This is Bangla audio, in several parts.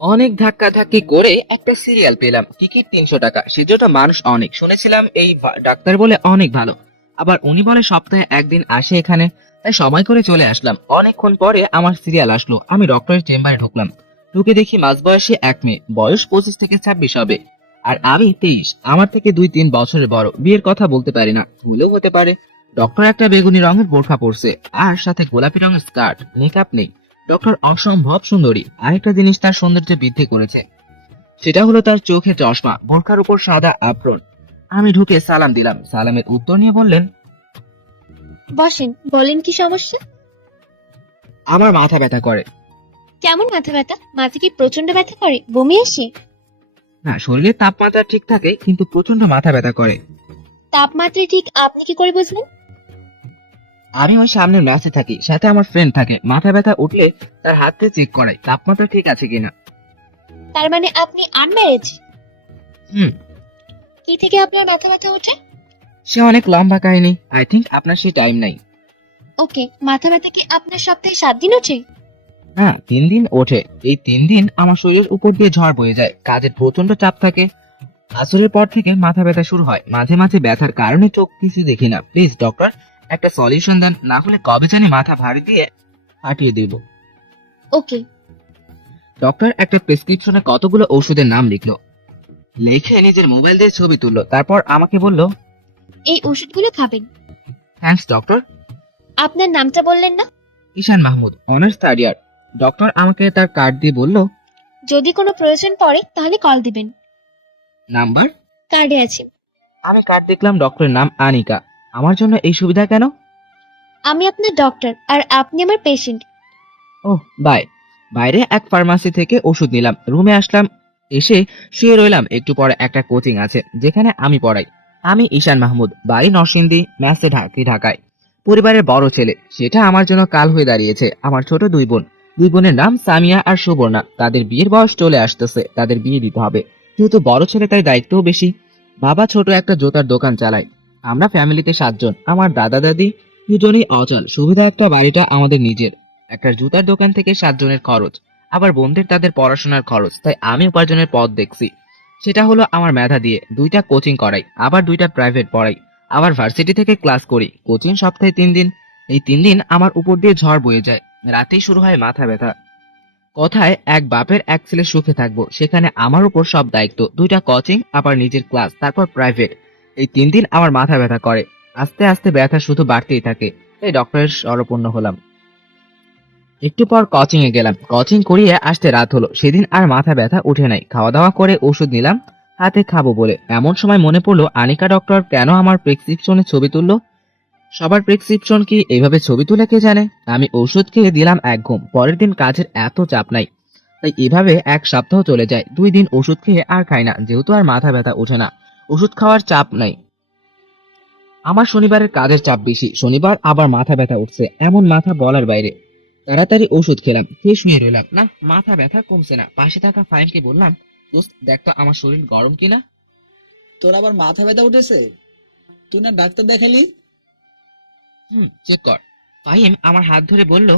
অনেক ধাক্কাধাক্কি করে একটা সিরিয়াল পেলাম, টিকিট ৩০০ টাকা। সেজন্য মানুষ অনেক শুনেছিলাম, এই ডাক্তার বলে অনেক ভালো। আবার উনি বলে সপ্তাহে একদিন আসে এখানে। তাই সময় করে চলে আসলাম। অনেকক্ষণ পরে আমার সিরিয়াল আসলো। আমি ডক্টরের চেম্বারে ঢুকলাম। ঢুকে দেখি মাঝবয়সী এক মেয়ে, বয়স 25 থেকে 26 হবে। আর আমি 23। আমার থেকে 2-3 বছরের বড়। বিয়ের কথা বলতে পারি না, ভুলেও হতে পারে। ডক্টর একটা বেগুনি রঙের বোরখা পরছে, আর সাথে গোলাপি রঙের স্কার্ট, মেকআপ নেই। ডক্টর অসম্ভব সুন্দরী। আরেকটা জিনিস তার সৌন্দর্য বৃদ্ধি করেছে, সেটা হলো তার চোখে চশমা, বোরখার উপর সাদা আপ্রন। আমি ঢুকে সালাম দিলাম। সালামের উত্তর নিয়ে বললেন, বসেন, বলেন কি সমস্যা? আমার মাথা ব্যথা করে। কেমন মাথা ব্যথা? মাথা কি প্রচন্ড ব্যথা করে? বমি আসে? না, শরীরের তাপমাত্রা ঠিক থাকে, কিন্তু প্রচন্ড মাথা ব্যথা করে। তাপমাত্রা ঠিক আপনি কি করে বুঝলেন? আমি ওই সামনের ম্যাচে থাকি, সাথে আমার ফ্রেন্ড থাকে। মাথা ব্যথা উঠলে তার হাত দিয়ে চেক করাই তাপমাত্রা ঠিক আছে কিনা। তার মানে আপনি আনম্যারেজ? হুম। কি থেকে আপনার মাথা ব্যথা ওঠে? সে অনেক লম্বা কাহিনী, আই থিঙ্ক আপনার সেই টাইম নাই। ওকে, মাথা ব্যথা কি আপনার সপ্তাহে 7 দিন ওঠে? হ্যাঁ, 3 দিন ওঠে। এই 3 দিন আমার শরীরের উপর দিয়ে ঝড় বয়ে যায়, কাজের প্রচন্ড চাপ থাকে। আসরের পর থেকে মাথা ব্যথা শুরু হয়। মাঝে মাঝে ব্যথার কারণে চোখ কিছু দেখি না। প্লিজ ডক্টর, একটা সলিউশন দেন, না হলে কবে জানি মাথা ভারী দিয়ে ফাটিয়ে দিব। ওকে। ডক্টর একটা প্রেসক্রিপশনে কতগুলো ওষুধের নাম লিখলো, লিখে নিজের মোবাইল দিয়ে ছবি তুললো, তারপর আমাকে বলল, এই ওষুধগুলো খাবেন। Thanks doctor. আপনার নামটা বললেন না? ঈশান মাহমুদ, অনার্স 3rd ইয়ার। ডক্টর আমাকে তার কার্ড দিয়ে বলল, যদি কোনো প্রয়োজন পড়ে তাহলে কল দিবেন, নাম্বার। কার্ডে আছে। আমি কার্ড দেখলাম, ডক্টরের নাম আনিকা। আমার জন্য এই সুবিধা কেন? আমি আপনার ডক্টর আর আপনি আমার পেশেন্ট। Oh by. বাইরে এক ফার্মাসি থেকে ওষুধ নিলাম, রুমে আসলাম। এসে শুয়ে রইলাম। একটু পরে একটা কোচিং আছে যেখানে আমি পড়াই। আমি ঈশান মাহমুদ, বাড়ি নরসিংদী, ম্যাসে ঢাকায়। পরিবারের বড় ছেলে, সেটা আমার জন্য কাল হয়ে দাঁড়িয়েছে। আমার ছোট 2 বোন। 2 বোনের নাম সামিয়া আর সুবর্ণা। তাদের বিয়ের বয়স চলে আসতেছে, তাদের বিয়ে দিতে হবে। যেহেতু বড় ছেলে, তাই দায়িত্বও বেশি। বাবা ছোট একটা জুতার দোকান চালায়। আমরা ফ্যামিলিতে 7 জন। আমার দাদা দাদি দুজনেই অচল। সুবিধা একটা, বাড়িটা আমাদের নিজের। একটা জুতার দোকান থেকে 7 জনের খরচ, আবার বোনদের তাদের পড়াশোনার খরচ। তাই আমি উপার্জনের পথ দেখছি। সেটা হলো আমার মেধা দিয়ে 2টা কোচিং করাই, আবার 2টা প্রাইভেট পড়াই, আবার ভার্সিটি থেকে ক্লাস করি। কোচিং সপ্তাহে 3 দিন। এই 3 দিন আমার উপর দিয়ে ঝড় বয়ে যায়। রাতেই শুরু হয় মাথা ব্যথা। কথায় এক বাপের এক ছেলে সুখে থাকবো, সেখানে আমার উপর সব দায়িত্ব। 2টা কোচিং, আবার নিজের ক্লাস, তারপর প্রাইভেট। এই 3 দিন আমার মাথা ব্যথা করে। আস্তে আস্তে ব্যথা শুধু বাড়তেই থাকে। এই ডক্টরের শরণাপন্ন হলাম। একটু পর কোচিং এ গেলাম। কোচিং করিয়ে আসতে রাত হলো। সেদিন আর মাথা ব্যথা উঠে নাই। খাওয়া দাওয়া করে ওষুধ নিলাম হাতে খাবো বলে। এমন সময় মনে পড়লো, আনিকা ডক্টর কেন আমার প্রেসক্রিপশনে ছবি তুললো। সবার প্রেসক্রিপশন কি এইভাবে ছবি তুলে কে জানে। আমি ওষুধ খেয়ে দিলাম এক ঘুম। পরের দিন কাজের এত চাপ নাই। তাই এভাবে এক সপ্তাহ চলে যায়। 2 দিন ওষুধ খেয়ে আর খাই না, যেহেতু আর মাথা ব্যথা ওঠে না। ওষুধ খাওয়ার চাপ নাই। আমার শনিবারের কাজের চাপ বেশি। শনিবার আবার মাথা ব্যথা উঠছে, এমন মাথা বলার বাইরে। তাড়াতাড়ি ওষুধ খেলাম, খেয়ে শুয়ে রইলাম। না, মাথা ব্যথা কমছে না। পাশে থাকা ফাইমকে বললাম, দোস্ত দেখ তো আমার শরীর গরম কিনা। তোর আবার মাথা ব্যথা উঠেছে? তুই না ডাক্তার দেখালি? চেক কর। ফাহিম আমার হাত ধরে বলল,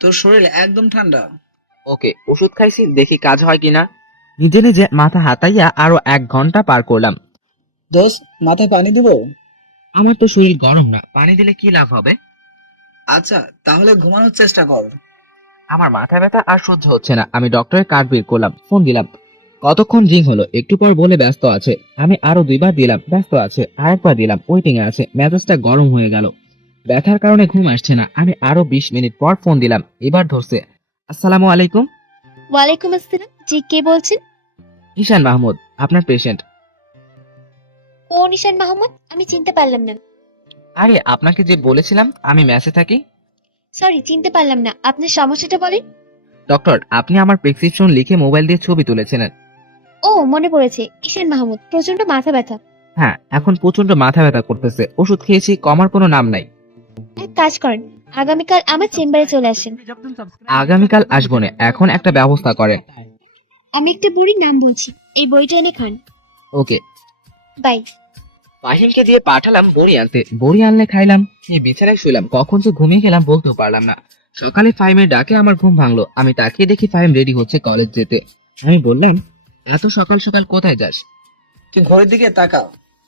তোর শরীর একদম ঠান্ডা। ওকে, ওষুধ খাইছি, দেখি কাজ হয় কিনা। নিজে নিজে মাথা হাতাইয়া আরো 1 ঘন্টা পার করলাম। দোস্ত, মাথায় পানি দিব? আমার তো শরীর গরম না, পানি দিলে কি লাভ হবে? আচ্ছা, তাহলে ঘুমানোর চেষ্টা কর। আমার মাথা ব্যথা আর সহ্য হচ্ছে না। আমি ডক্টরের কার্ড বের করলাম, ফোন দিলাম। কতক্ষণ রিং হলো, একটু পর বলে ব্যস্ত আছে। আমি আরো 2 বার দিলাম, ব্যস্ত আছে। আরেকবার দিলাম, ওয়েটিং এ আছে। মেজাজটা গরম হয়ে গেল। ব্যথার কারণে ঘুম আসছে না। আমি আরো 20 মিনিট পর ফোন দিলাম, এবার ধরছে। আসসালামু আলাইকুম। ওয়ালাইকুম আসসালাম। জি, কে বলছেন? ঈশান মাহমুদ, আপনার পেশেন্ট। কোন ঈশান মাহমুদ? আমি চিনতে পারলাম না। আরে আপনাকে যে বলেছিলাম আমি মেসে থাকি। সরি, চিনতে পারলাম না। আপনার সমস্যাটা বলেন। ডক্টর, আপনি আমার প্রেসক্রিপশন লিখে মোবাইল দিয়ে ছবি তুলেছিলেন। ও, মনে পড়েছে। ঈশান মাহমুদ, প্রচন্ড মাথা ব্যথা। হ্যাঁ, এখন প্রচন্ড মাথা ব্যথা করতেছে। ওষুধ খেয়েছি, কমার কোনো নাম নাই। এক কাজ করেন, আগামীকাল আমার চেম্বারে চলে আসেন। আগামীকাল আসবো না, এখন একটা ব্যবস্থা করেন। আমি একটা বড়ির নাম বলছি, এই বইটা এনে খান। ওকে। বাই। ফাহিমকে দিয়ে পাঠালাম বড়ি আনতে। বড়ি আনলে খাইলাম, এই বিছানায় শুইলাম। কখন যে ঘুমিয়ে গেলাম বলতেও পারলাম না। সকালে ফাহিমের ডাকে আমার ঘুম ভাঙলো। আমি তাকিয়ে দেখি ফাহিম রেডি হচ্ছে কলেজ যেতে। আমি বললাম, এত সকাল সকাল কোথায় যাস? তুই ঘরের দিকে তাকাও।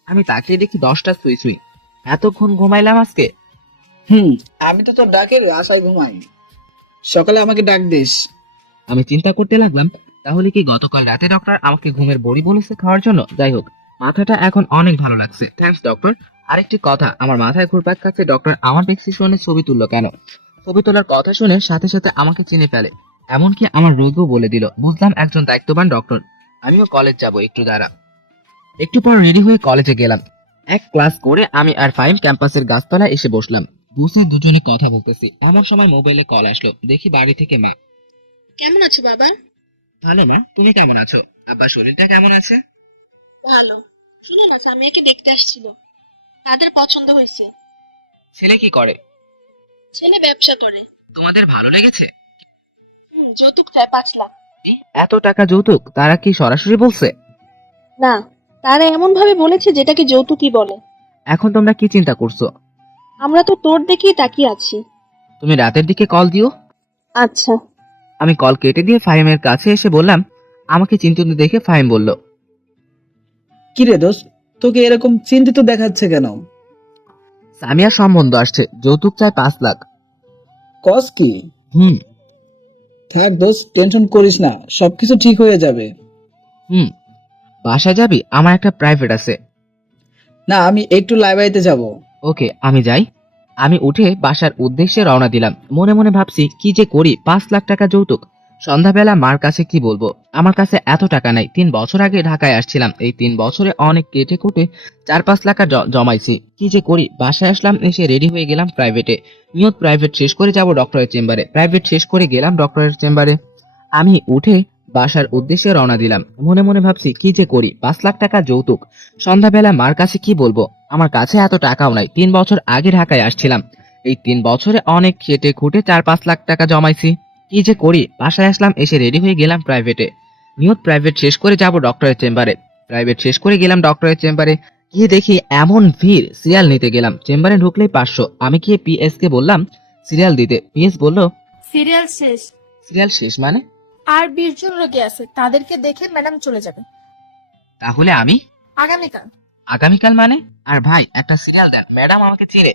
আমি তাকিয়ে দেখি 10টা ছুঁই ছুঁই। এতক্ষণ ঘুমাইলাম আজকে? আমি তো তোর ডাকের আশায় ঘুমাই। সকালে আমাকে ডাক দিস। আমি চিন্তা করতে লাগলাম, তাহলে কি গতকাল রাতে ডক্টর আমাকে ঘুমের বড়ি বলেছে খাওয়ার জন্য? যাই হোক, মাথাটা এখন অনেক ভালো লাগছে। Thanks doctor. আরেকটি কথা, আমার মাথায় ঘুরপাক খাচ্ছে, ডক্টর আমার প্রেসক্রিপশনের ছবি তুললো কেন? ছবি তোলার কথা শুনে সাথে সাথে আমাকে চিনে ফেলে, এমনকি আমার রোগও বলে দিল। বুঝলাম একজন দায়িত্ববান ডক্টর। আমিও কলেজ যাব, একটু দাঁড়া। একটু পর রেডি হয়ে কলেজে গেলাম। এক ক্লাস করে আমি আর ফাইম ক্যাম্পাসের গাছতলায় এসে বসলাম। বসে দুজনে কথা বলতেছি, এমন সময় মোবাইলে কল আসলো। দেখি বাড়ি থেকে মা। কেমন আছো বাবা? ভালো মা, তুমি কেমন আছো? আব্বা শরীরটা কেমন আছে? ভালো। শুনো না, সামিয়াকে দেখতে আসছিল, তাদের পছন্দ হয়েছে। ছেলে কি করে? ছেলে ব্যবসা করে। তোমাদের ভালো লেগেছে? যৌতুক চায় 5 লাখ। কি? এত টাকা যৌতুক? তারা কি সরাসরি বলছে? না, তারা এমন ভাবে বলেছে যেটাকে যৌতুকই বলে। এখন তোমরা কি চিন্তা করছো? আমরা তো তোর দেখেই তাকিয়ে আছি। তুমি রাতের দিকে কল দিও। আচ্ছা। আমি কল কেটে দিয়ে ফাহিমের কাছে এসে বললাম। আমাকে চিন্তিত দেখে ফাহিম বলল, কি রে দোস্ত, তোকে এরকম চিন্তিত দেখাচ্ছে কেন? সামিয়ার সম্বন্ধ আসছে, যৌতুক চায় 5 লাখ। কস কি? হুম থাক দোস্ত, টেনশন করিস না, সবকিছু ঠিক হয়ে যাবে। হুম বাসা যাবি? আমার একটা প্রাইভেট আছে। না, আমি একটু লাইব্রেরিতে যাব। ওকে, আমি যাই। আমি উঠে বাসার উদ্দেশ্যে রওনা দিলাম। মনে মনে ভাবছি কি যে করি। 5 লাখ টাকা যৌতুক। সন্ধ্যাবেলা মার কাছে কি বলবো? আমার কাছে এত টাকা নাই। 3 বছর আগে ঢাকায় আসছিলাম। এই 3 বছরে অনেক কেটে কুটে 4-5 লাখ জমাইছি। কি যে করি। বাসায় আসলাম, এসে রেডি হয়ে গেলাম প্রাইভেটে। নিয়ত প্রাইভেট শেষ করে যাব ডক্টরের চেম্বারে। প্রাইভেট শেষ করে গেলাম ডক্টরের চেম্বারে। আমি উঠে বাসার উদ্দেশ্যে রওনা দিলাম। মনে মনে ভাবছি কি যে করি। 5 লাখ টাকা যৌতুক। সন্ধ্যাবেলা মার কাছে কি বলবো? আমার কাছে এত টাকাও নাই। 3 বছর আগে ঢাকায় আসছিলাম। এই 3 বছরে অনেক খেটে খুঁটে 4-5 লাখ টাকা জমাইছি। কি যে করি। বাসায় আসলাম, এসে রেডি হয়ে গেলাম প্রাইভেটে। নিয়ত প্রাইভেট শেষ করে যাব ডক্টরের চেম্বারে। প্রাইভেট শেষ করে গেলাম ডক্টরের চেম্বারে। গিয়ে দেখি এমন ভিড়। সিরিয়াল নিতে গেলাম। চেম্বারে ঢুকলেই 500। আমি গিয়ে পিএস কে বললাম সিরিয়াল দিতে। পিএস বলল, সিরিয়াল শেষ। সিরিয়াল শেষ মানে? আর 20 জন রোগী আছে, তাদেরকে দেখে ম্যাডাম চলে যাবে তাহলে আমি আগামীকাল। আগামীকাল মানে? আর ভাই, একটা সিরিয়াল দেন, ম্যাডাম আমাকে চিনে।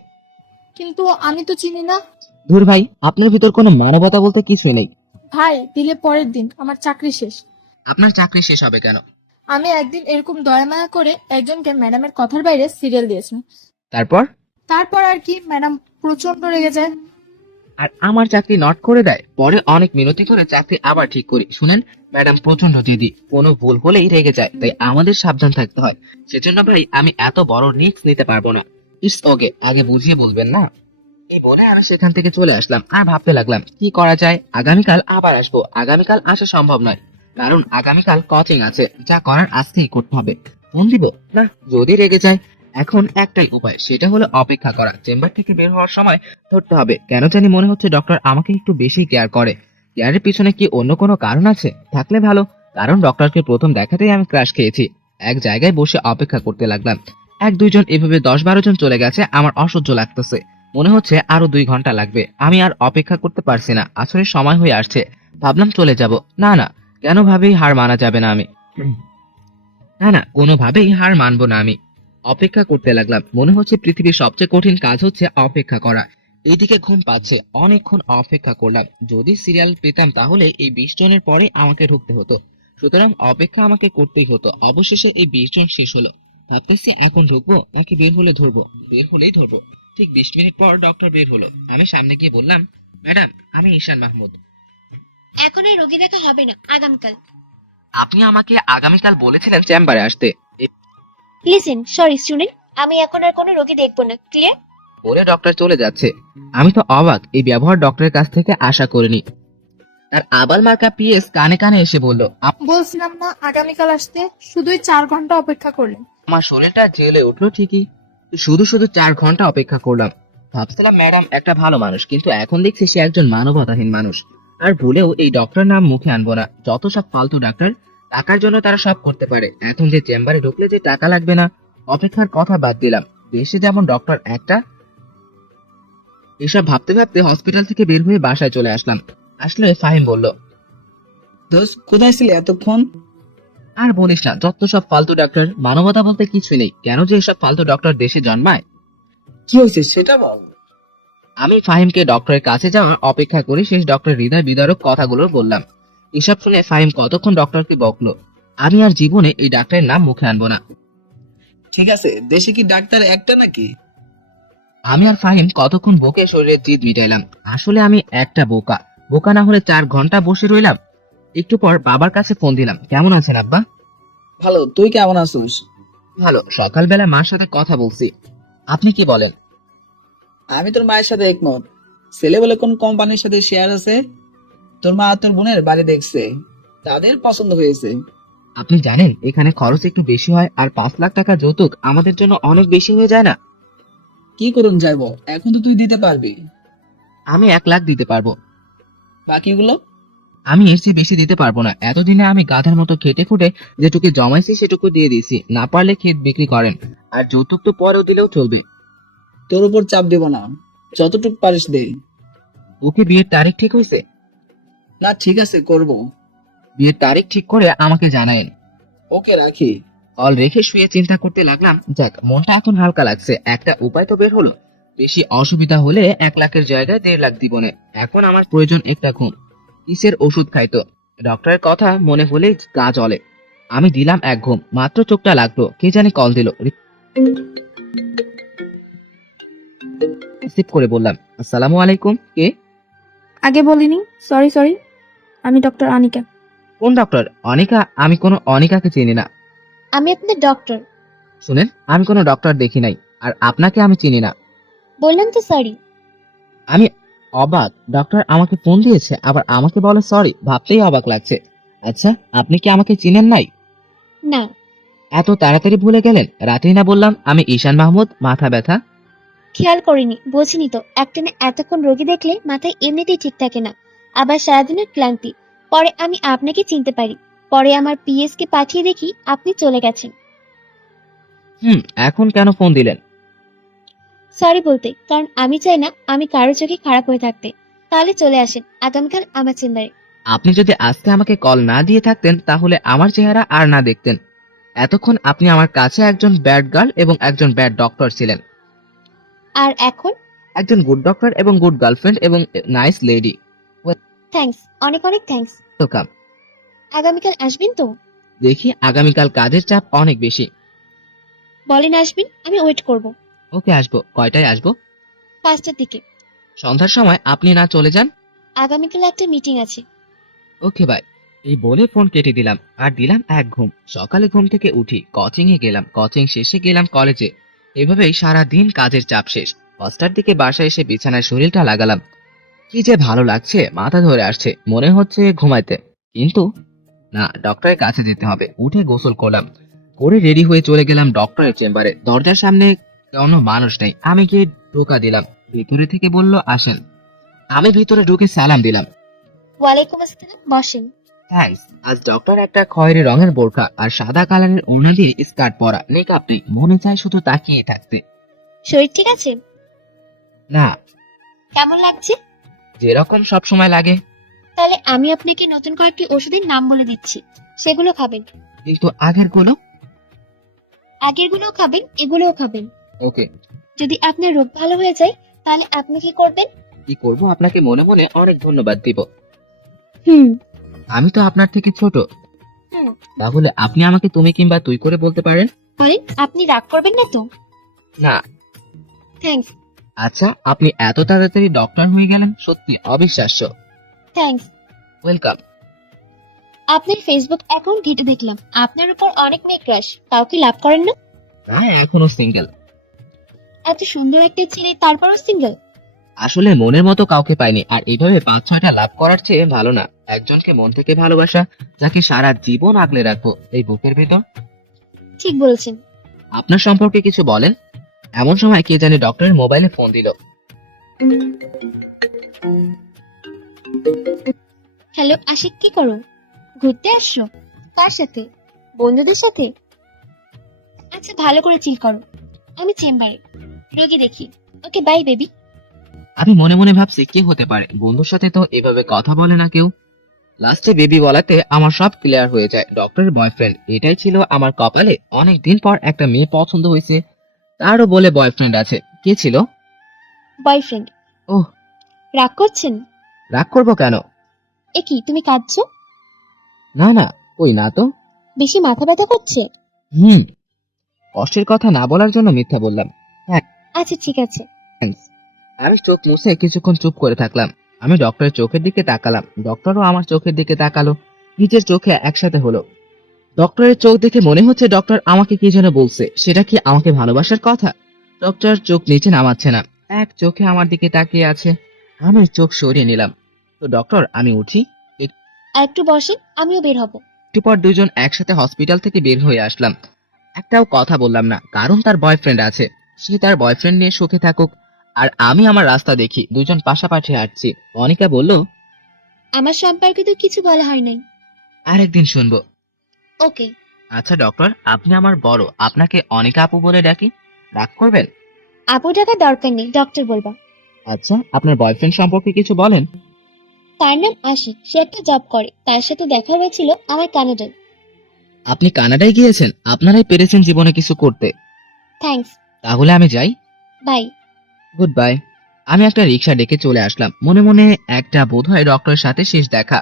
কিন্তু আমি তো চিনি না। ধুর ভাই, আপনার ভিতর কোনো মানবতা বলতে কিছুই নেই। ভাই, দিলে পরের দিন, আমার চাকরি শেষ। আপনার চাকরি শেষ হবে কেন? আমি একদিন এরকম দয়া মায়া করে একজনকে ম্যাডামের কথার বাইরে সিরিয়াল দিয়েছি। তারপর? তারপর আর কি, ম্যাডাম প্রচন্ড রেগে যায়। আর আমার চাকরি নট করে দেয়। পরে অনেক মিনতি করে চাকরি আবার ঠিক করি। শুনেন, ম্যাডাম প্রচন্ড জেদি। কোনো ভুল হলেই রেগে যায়, তাই আমাদের সাবধান থাকতে হয়। সেজন্য ভাই, আমি এত বড় রিস্ক নিতে পারবো না। ইটস ওকে, আগে বুঝিয়ে বলবেন না? এই বলে আমি সেখান থেকে চলে আসলাম। আর ভাবতে লাগলাম কি করা যায়। আগামীকাল আবার আসবো। আগামীকাল আসা সম্ভব নয়, কারণ আগামীকাল কোচিং আছে। যা করার আজকেই করতে হবে। ফোন দিব না, যদি রেগে যায়। এখন একটাই উপায়, সেটা হলো অপেক্ষা করা। চেম্বার থেকে বের হওয়ার সময় ধরতে হবে। কেন জানি মনে হচ্ছে ডক্টর আমাকে একটু বেশি কেয়ার করে। কেয়ারের পিছনে কি অন্য কোনো কারণ আছে? থাকলে ভালো, কারণ ডক্টরকে প্রথম দেখাতেই আমি ক্রাশ খেয়েছি। এক জায়গায় বসে অপেক্ষা করতে লাগলাম। 1-2 জন এভাবে 10-12 জন চলে গেছে। আমার অসহ্য লাগতেছে। মনে হচ্ছে আরো 2 ঘন্টা লাগবে। আমি আর অপেক্ষা করতে পারছি না। আসলে সময় হয়ে আসছে। ভাবলাম চলে যাব। না না, কেন ভাবেই হার মানা যাবে না আমি। না না, কোনোভাবেই হার মানবো না আমি। অপেক্ষা করতে লাগলাম। মনে হচ্ছে পৃথিবীর সবচেয়ে কঠিন কাজ হচ্ছে অপেক্ষা করা। এইদিকে ঘুম পাচ্ছে। অনেকক্ষণ অপেক্ষা করলাম। যদি সিরিয়াল পেতাম তাহলে এই 20 জনের পরে আমাকে ঢুকতে হতো। সুতরাং অপেক্ষা আমাকে করতেই হতো। অবশেষে এই 20 জন শেষ হলো। ভাবতেছি এখন ঢুকবো নাকি বের হলে ধরবো। বের হলেই ধরবো। ঠিক 20 মিনিট পর ডক্টর বের হলো। আমি সামনে গিয়ে বললাম, ম্যাডাম, আমি ঈশান মাহমুদ। এখন আর রোগী দেখা হবে না, আগামীকাল। আপনি আমাকে আগামীকাল বলেছিলেন চেম্বারে আসতে। লিসেন, সরি স্টুডেন্ট, আমি এখন আর কোনো রোগী দেখবো না, ক্লিয়ার? বলে ডক্টর চলে যাচ্ছে। আমি তো অবাক, এই ব্যবহার ডক্টরের কাছ থেকে আশা করিনি। তার আবাল মার্কা পিএস কানে কানে এসে বলল, বলছিলাম না আগামীকাল আসতে, শুধুই 4 ঘন্টা অপেক্ষা করলেন। আমার শরীরটা জেলে উঠলো ঠিকই, শুধু শুধু 4 ঘন্টা অপেক্ষা করলাম। ভাবছিলাম ম্যাডাম একটা ভালো মানুষ, কিন্তু এখন দেখছি সে একজন মানবতাহীন মানুষ। আর ভুলেও এই ডক্টর নাম মুখে আনবো না। যত সব ফালতু ডাক্তার, টাকার জন্য তারা সব করতে পারে। এখন যে চেম্বারে ঢুকলে যে টাকা লাগবে না, অপেক্ষার কথা বাদ দিলাম। দেশে যেমন ডক্টর একটা, এসব ভাবতে ভাবতে হসপিটাল থেকে বের হয়ে বাসায় চলে আসলাম। আসলে ফাহিম বলল, দোস্ত কোথায় ছিলি এতক্ষণ? আর বলিস না, যত সব ফালতু ডাক্তার, মানবতা বলতে কিছুই নেই। কেন যে এসব ফালতু ডক্টর দেশে জন্মায়। কি হয়েছে সেটা বল। আমি ফাহিমকে ডক্টরের কাছে যাওয়ার অপেক্ষা করে শেষ ডক্টর হৃদয় বিদারক কথাগুলো বললাম। এসব শুনে ফাহিম কতক্ষণ ডক্টরকে বকলো। আমি আর জীবনে এই ডাক্তারের নাম মুখে আনবো না। ঠিক আছে, দেশে কি ডাক্তার একটা নাকি? আমি আর ফাহিম কতক্ষণ বকে শরীরের জিদ মিটাইলাম। আসলে আমি একটা বোকা। বোকা না হলে 4 ঘন্টা বসে রইলাম। একটু পর বাবার কাছে ফোন দিলাম। কেমন আছেন আব্বা? ভালো, তুই কেমন আছিস? ভালো। সকালবেলা মার সাথে কথা বলছি। আপনি কি বলেন? আমি তোর মায়ের সাথে একমত। ছেলে বলে কোন কোম্পানির সাথে শেয়ার আছে, তোর মা আর তোর বোনের বাড়ি দেখছে, তাদের পছন্দ হয়েছে। আপনি জানেন এখানে খরচ একটু বেশি হয়, আর 5 লাখ টাকা যৌতুক আমাদের জন্য অনেক বেশি হয়ে যায় না? কি করুন যাইবো, এখন তো তুই দিতে পারবি। আমি 1 লাখ দিতে পারবো। বাকিগুলো? আমি এর চেয়ে বেশি দিতে পারবো না। এতদিনে আমি গাধার মতো খেটে খুঁটে যেটুকু জমাইছি সেটুকু দিয়ে দিয়েছি। না পারলে ক্ষেত বিক্রি করেন, আর যৌতুক তো পরেও দিলেও চলবে। তোর উপর চাপ দিব না, যতটুক পারিস দে। ওকে, বিয়ের তারিখ ঠিক হয়েছে? না, ঠিক আছে, করব। বিয়ের তারিখ ঠিক করে আমাকে জানায়েন। ওকে, রাখি। কল রেখে শুয়ে চিন্তা করতে লাগলাম, যাক মনটা এখন হালকা লাগছে। একটা উপায় তো বের হলো। বেশি অসুবিধা হলে 1 লাখের জায়গায় 1.5 লাখ দিবনে। এখন আমার প্রয়োজন একটা ঘুম। কিসের ওষুধ খাইতো? ডক্টরের কথা মনে হলে গা জ্বলে। আমি দিলাম 1 ঘুম। মাত্র চোখটা লাগলো, কে জানি কল দিল। রিসিভ করে বললাম, আসসালামু আলাইকুম। কে? আগে বলিনি, সরি। আমি ডক্টর আনিকা। কোন ডক্টর? অনিকা? আমি কোনো অনিকাকে চিনি না। আমি আপনার ডক্টর। শুনেন, আমি কোনো ডক্টর দেখি নাই, আর আপনাকে আমি চিনি না। বললাম তো সরি। আমি অবাক, ডক্টর আমাকে ফোন দিয়েছে আবার আমাকে বলে সরি, ভাবতেই অবাক লাগছে। আচ্ছা, আপনি কি আমাকে চিনেন নাই? না, এত তাড়াতাড়ি ভুলে গেলেন? রাতেই না বললাম আমি ঈশান মাহমুদ, মাথা ব্যথা। খেয়াল করিনি, বুঝিনি তো। একটানে এতক্ষণ রোগী দেখলে মাথায় এমনিতেই ঠিক থাকে না, আবার সারাদিনের ক্লান্তি। পরে আমি আপনাকে চিনতে পারি। পরে আমার পিএস কে পাঠিয়ে দেখি আপনি চলে গেছেন। এখন কেন ফোন দিলেন? সরি বলতে, কারণ আমি চাই না আমি কারো চোখে খারাপ হয়ে থাকতে। তাহলে চলে আসেন আগামীকাল আমার চেম্বারে। আপনি যদি আজকে আমাকে কল না দিয়ে থাকতেন তাহলে আমার চেহারা আর না দেখতেন। এতক্ষণ আপনি আমার কাছে একজন ব্যাড গার্ল এবং একজন ব্যাড ডক্টর ছিলেন। আর এখন? একজন গুড ডক্টর এবং গুড গার্লফ্রেন্ড এবং নাইস লেডি। থ্যাঙ্কস, অনেক অনেক থ্যাঙ্কস। ওয়েলকাম। আগামীকাল আসবেন তো? দেখি, আগামীকাল কাজের চাপ অনেক বেশি। বলেন আসবেন, আমি ওয়েট করব। ওকে, আসবো। কয়টায় আসবো? 5টার দিকে। সন্ধ্যার সময় আপনি না চলে যান। আগামীকাল একটা মিটিং আছে। Okay bye. এই বলে ফোন কেটে দিলাম, আর দিলাম 1 ঘুম। সকালে ঘুম থেকে উঠি, কোচিং এ গেলাম, কোচিং শেষে গেলাম কলেজে। এভাবেই সারা দিন কাজের চাপ শেষ। 5টার দিকে বাসায় এসে বিছানায় শরীরটা লাগালাম। কি যে ভালো লাগছে, মাথা ধরে আসছে, মনে হচ্ছে ঘুমাইতে। কিন্তু না, ডক্টরের কাছে যেতে হবে। উঠে গোসল করলাম, করে রেডি হয়ে চলে গেলাম ডক্টরের চেম্বারে। দরজার সামনে কোনো মানুষ নেই। আমি গিয়ে ঢোকা দিলাম। ভিতরে থেকে বলল, আসেন। আমি ভিতরে ঢুকে সালাম দিলাম। ওয়ালাইকুম আসসালাম, বসেন। থ্যাঙ্কস। আজ ডক্টর একটা খয়েরি রঙের বোরখা আর সাদা কালারের ওড়না দিয়ে স্কার্ট পরা, মেকআপ নেই। মনে চায় শুধু তাকিয়ে থাকতে। শরীর ঠিক আছে? না, কেমন লাগছে? যেরকম সব সময় লাগে। তাহলে আমি আপনাকে নতুন কয়েকটি ওষুধের নাম বলে দিচ্ছি, সেগুলো খাবেন। কিন্তু আগের গুলো? আগের গুলোও খাবেন, এগুলোও খাবেন। ওকে। যদি আপনার রোগ ভালো হয়ে যায় তাহলে আপনি কি করবেন? কি করব? আপনাকে মনে মনে অনেক ধন্যবাদ দিব। হুম। আমি তো আপনার থেকে ছোট। হুম। তাহলে আপনি আমাকে তুমি কিংবা তুই করে বলতে পারেন। বলেন, আপনি রাগ করবেন না তো? না। থ্যাঙ্কস। আচ্ছা, আপনি এত তাড়াতাড়ি ডক্টর হয়ে গেলেন, সত্যি অবিশ্বাস্য। থ্যাঙ্কস। ওয়েলকাম। আপনার ফেসবুক অ্যাকাউন্ট ঘেটে দেখলাম, আপনার উপর অনেক মেয়ে ক্রাশ। কাউকে লাভ করেন না? না, এখনো সিঙ্গেল। এত সুন্দর একটা ছেলে তারপরও সিঙ্গেল? আসলে মনের মতো কাউকে পাইনি, আর এইভাবে 5-6টা লাভ করার চেয়ে ভালো না একজনকে মন থেকে ভালোবাসা, যাকে সারা জীবন আগলে রাখবো এই বুকের ভেতর। ঠিক বলেছেন। আপনার সম্পর্কে কিছু বলেন। এমন সময় কে জানি ডক্টরের মোবাইলে ফোন দিল। হ্যালো আশিক, কি করো? ঘুরতে আসছো? কার সাথে? বন্ধুদের সাথে? আচ্ছা, ভালো করে চিল করো। আমি চেম্বারে রোগী দেখি। Okay bye baby. আমি মনে মনে ভাবছি কে হতে পারে, বন্ধুর সাথে তো এভাবে কথা বলে না কেউ। লাস্টে বেবি বলাতে আমার সব ক্লিয়ার হয়ে যায়। ডক্টরের বয়ফ্রেন্ড, এটাই ছিল আমার কপালে। অনেক দিন পর একটা মেয়ে পছন্দ হয়েছে, তারও বলে বয়ফ্রেন্ড আছে। কে ছিল? বয়ফ্রেন্ড। ওহ, রাগ করছেন? রাগ করবো কেন? এ কি, তুমি কাঁদছো? না না, কই না তো। বেশি মাথা ব্যথা করছে? হুম, কষ্টের কথা না বলার জন্য মিথ্যা বললাম। আচ্ছা ঠিক আছে। আমি চোখ মুছে কিছুক্ষণ চুপ করে থাকলাম। আমি ডক্টরের চোখের দিকে তাকালাম, ডক্টরও আমার চোখের দিকে তাকালো। নিজের চোখে একসাথে হলো। ডক্টরের চোখ দেখে মনে হচ্ছে ডক্টর আমাকে কি যেন বলছে। সেটা কি আমাকে ভালোবাসার কথা? ডক্টর চোখ নিচে নামাচ্ছে না, এক চোখে আমার দিকে তাকিয়ে আছে। আমি চোখ সরিয়ে নিলাম। তো ডক্টর, আমি উঠি? আর একটু বসেন, আমিও বের হব। একটু পর দুজন একসাথে হসপিটাল থেকে বের হয়ে আসলাম। একটাও কথা বললাম না, কারণ তার বয়ফ্রেন্ড আছে। সে তার বয়ফ্রেন্ড নিয়ে সুখে থাকুক, আর আমি আমার রাস্তা দেখি। দুজন পাশাপাশি হাঁটছি। অনিকা বলল, আমার সম্পর্কে তো কিছু বলা হয় নাই। আরেকদিন শুনবো। ওকে। আচ্ছা ডক্টর, আপনি আমার বড়, আপনাকে অনিকা আপু বলে ডাকি, রাগ করবেন? আপু টাকা দরকার নেই, ডক্টর বলবা। আচ্ছা, আপনার বয়ফ্রেন্ড সম্পর্কে কিছু বলেন। তার নাম আশিক, সে একটা জব করে। তার সাথে দেখা হয়েছিল আমার কানাডায়। আপনি কানাডায় গিয়েছেন? আপনারাই পেরেছেন জীবনে কিছু করতে। থ্যাঙ্কস। তাহলে আমি যাই। বাই। Good bye. আমি একটা রিক্সা ডেকে চলে আসলাম। মনে মনে একটা বোধহয় ডক্টরের সাথে শেষ দেখা।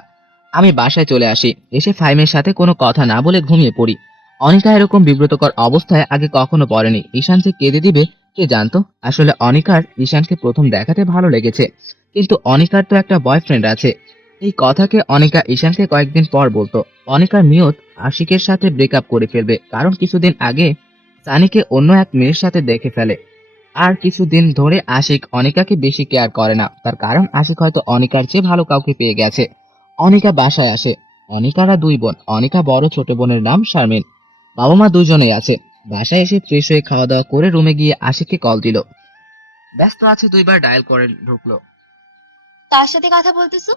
আমি বাসায় চলে আসি। এসে ফাইমের সাথে কোনো কথা না বলে ঘুমিয়ে পড়ি। অনিকা এরকম বিব্রতকর অবস্থায় আগে কখনো পড়েনি। ঈশান যে কেঁদে দিবে কে জানতো? আসলে অনিকার ঈশানকে প্রথম দেখাতে ভালো লেগেছে, কিন্তু অনিকার তো একটা বয়ফ্রেন্ড আছে। এই কথাকে অনিকা ঈশানকে কয়েকদিন পর বলতো। অনিকার নিয়ত আশিকের সাথে ব্রেকআপ করে ফেলবে, কারণ কিছুদিন আগে সানিকে অন্য এক মেয়ের সাথে দেখে ফেলে। আর কিছুদিন ধরে আশিক অনিকাকে বেশি কেয়ার করে না, তার কারণ আশিক হয়তো অনিকার চেয়ে ভালো কাউকে পেয়ে গেছে। অনিকা বাসায় আসে। অনিকারা দুই বোন। অনিকা বড়, ছোট বোনের নাম শারমিন। বাবা মা দুজনেই আছে। বাসায় এসে ফ্রেশ হয়ে খাওয়া দাওয়া করে রুমে গিয়ে আশিককে কল দিল। ব্যস্ত আছে, দুইবার ডায়াল করে ঢুকলো। তার সাথে কথা বলতেছো?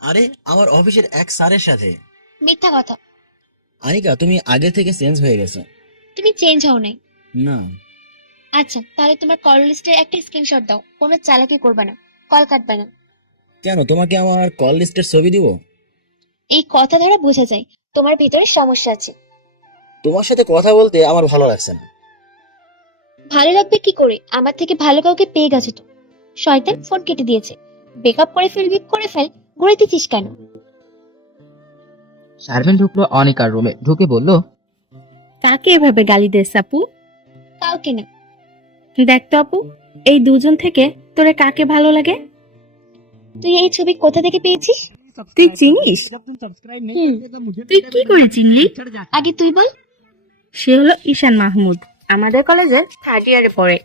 আরে আমার অফিসের এক স্যারের সাথে। মিথ্যা কথা। আনিকা, তুমি আগে থেকে চেঞ্জ হয়ে গেছো। তুমি চেঞ্জ হও নাই। না। আচ্ছা, তাহলে তোমার কল লিস্টের একটা স্ক্রিনশট দাও। কোনো চালাকি করবে না, কল কাটবে না। কেন, তোমাকে আমার কল লিস্টের ছবি দিব? এই কথা দ্বারা বোঝা যায় তোমার ভিতরে সমস্যা আছে। তোমার সাথে কথা বলতে আমার ভালো লাগছে না। ভালো লাগবে কি করে? আমার থেকে ভালো কাউকে পেয়ে গেছে তো। শয়তান ফোন কেটে দিয়েছে। বেকআপ করে ফেলবি, করে ফেল, ঘুরে দিচ্ছিস কেন? শারমিন ঢুকলো অনিকার রুমে, ঢুকে বলল, কাকে এভাবে গালি দিস আপু? কাউকে না। দেখ তো আপু, এই দুজন থেকে তোরে কাকে ভালো লাগে? তুই এই ছবি কোথা থেকে পেয়েছিস? তুই চিনিস? তুই কি করে চিনলি? আগে তুই বল। সে হলো ঈশান মাহমুদ, আমাদের কলেজের 3rd ইয়ারে পড়ে।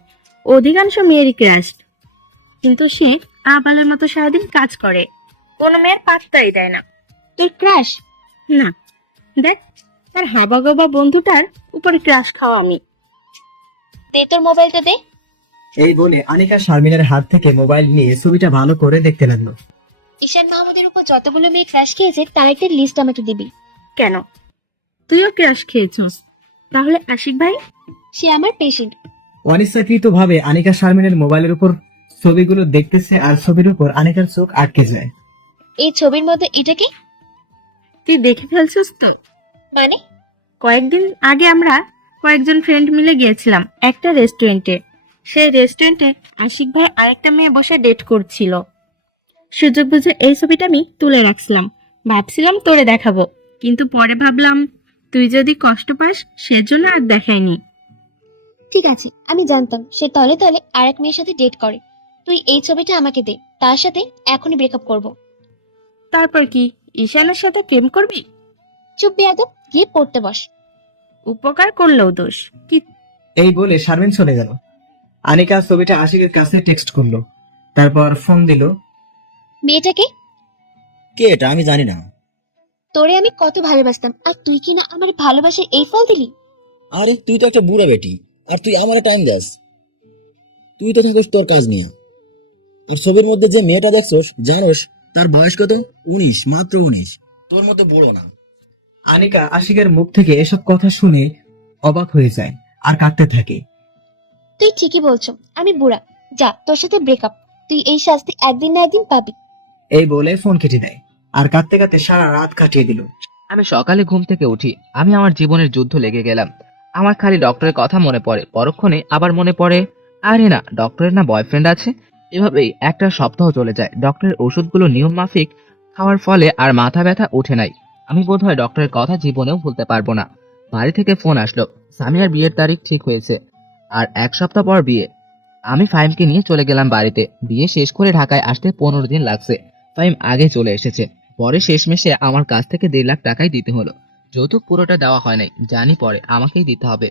অধিকাংশ মেয়েরই ক্রাশ, কিন্তু সে আবালের মতো সারাদিন কাজ করে, কোনো মেয়ের পাত্তাই দেয় না। তোর ক্রাশ? না, দেখ, তার হাবাগোবা বন্ধুটার উপরে ক্রাশ খাওয়া আমি। দে তোর মোবাইলটা দে। এই বলে আনিকা শারমিনের হাত থেকে মোবাইল নিয়ে ছবিটা ভালো করে দেখতে লাগলো। ঈশান মাহমুদের উপর যতগুলো মেয়ে ক্রাশ খেয়েছে তার একটা লিস্ট আমাকে দিবি। কেন, তুইও ক্রাশ খেয়েছিস? তাহলে আশিক ভাই? সে আমার পেশেন্ট। অনিচ্ছাকৃত ভাবে আনিকা শারমিনের মোবাইলের উপর ছবিগুলো দেখতেছে, আর ছবির উপর আনিকার চোখ আটকে যায়। এই ছবির মধ্যে এটা কি? তুই দেখে ফেলছিস তো? মানে? কয়েকদিন আগে আমরা কয়েকজন ফ্রেন্ড মিলে গিয়েছিলাম একটা রেস্টুরেন্টে। সেই রেস্টুরেন্টে আশিক ভাই আরেকটা মেয়ে বসে ডেট করছিল। সুযোগ বুঝে এই ছবিটা আমি তুলে রাখছিলাম, ভাবছিলাম তোরে দেখাবো, কিন্তু পরে ভাবলাম তুই যদি কষ্ট পাস সেজন্য আর দেখাইনি। ঠিক আছে, আমি জানতাম সে তলে তলে আরেক মেয়ের সাথে ডেট করে। তুই এই ছবিটা আমাকে দে, তার সাথে এখনই ব্রেকআপ করব। তারপর কি ঈশানের সাথে প্রেম করবি? চুপ বেয়াদব, গিয়ে পড়তে বস। উপকার করলেও দোষ কি? এই বলে শারমিন চলে গেল। আনিকা ছবিটা আশিকের কাছে টেক্সট করলো, তারপর ফোন দিল। মেয়েটাকে? কে এটা? আমি জানি না। তোরে আমি কত ভালোবাসতাম, আর তুই কিনা আমার ভালোবাসার এই ফল দিলি। আরে তুই তো একটা বুড়া বেটি, আর তুই আমারে টাইম দাস। তুই তো থাকিস তোর কাজ নিয়ে। আর ছবির মধ্যে যে মেয়েটা দেখছোস, জানোস তার বয়স কত? 19, মাত্র 19। তোর মধ্যে বুড়ো না। আনিকা আশিকের মুখ থেকে এসব কথা শুনে অবাক হয়ে যায় আর কাঁদতে থাকে। তুই ঠিকই বলছো, আমি বুড়া। যা, তোর সাথে ব্রেকআপ। তুই এই শাস্তি একদিন না একদিন পাবি। এই বলে ফোন কেটে দেয় আর কাঁদতে কাঁদতে সারা রাত কাটিয়ে দিল। আমি সকালে ঘুম থেকে উঠি, আমি আমার জীবনের যুদ্ধ লেগে গেলাম। আমার খালি ডক্টরের কথা মনে পড়ে, পরক্ষণে আবার মনে পড়ে আরে না, ডক্টরের না বয়ফ্রেন্ড আছে। এভাবেই একটা সপ্তাহ চলে যায়। ডক্টরের ওষুধগুলো নিয়ম মাফিক খাওয়ার ফলে আর মাথা ব্যথা ওঠে নাই। আমি বোধহয় ডক্টরের কথা জীবনেও ভুলতে পারবো না। বাড়ি থেকে ফোন আসলো, সামিয়ার বিয়ের তারিখ ঠিক হয়েছে আর 1 সপ্তাহ পর বিয়ে। আমি ফাহিমকে নিয়ে চলে গেলাম বাড়িতে। বিয়ে শেষ করে ঢাকায় আসতে 15 দিন লাগছে। ফাহিম আগে চলে এসেছে। পরে শেষমেশে আমার কাছ থেকে 1.5 লাখ টাকাই দিতে হলো। যৌতুক পুরোটা দেওয়া হয় নাই, জানি পরে আমাকেই দিতে হবে।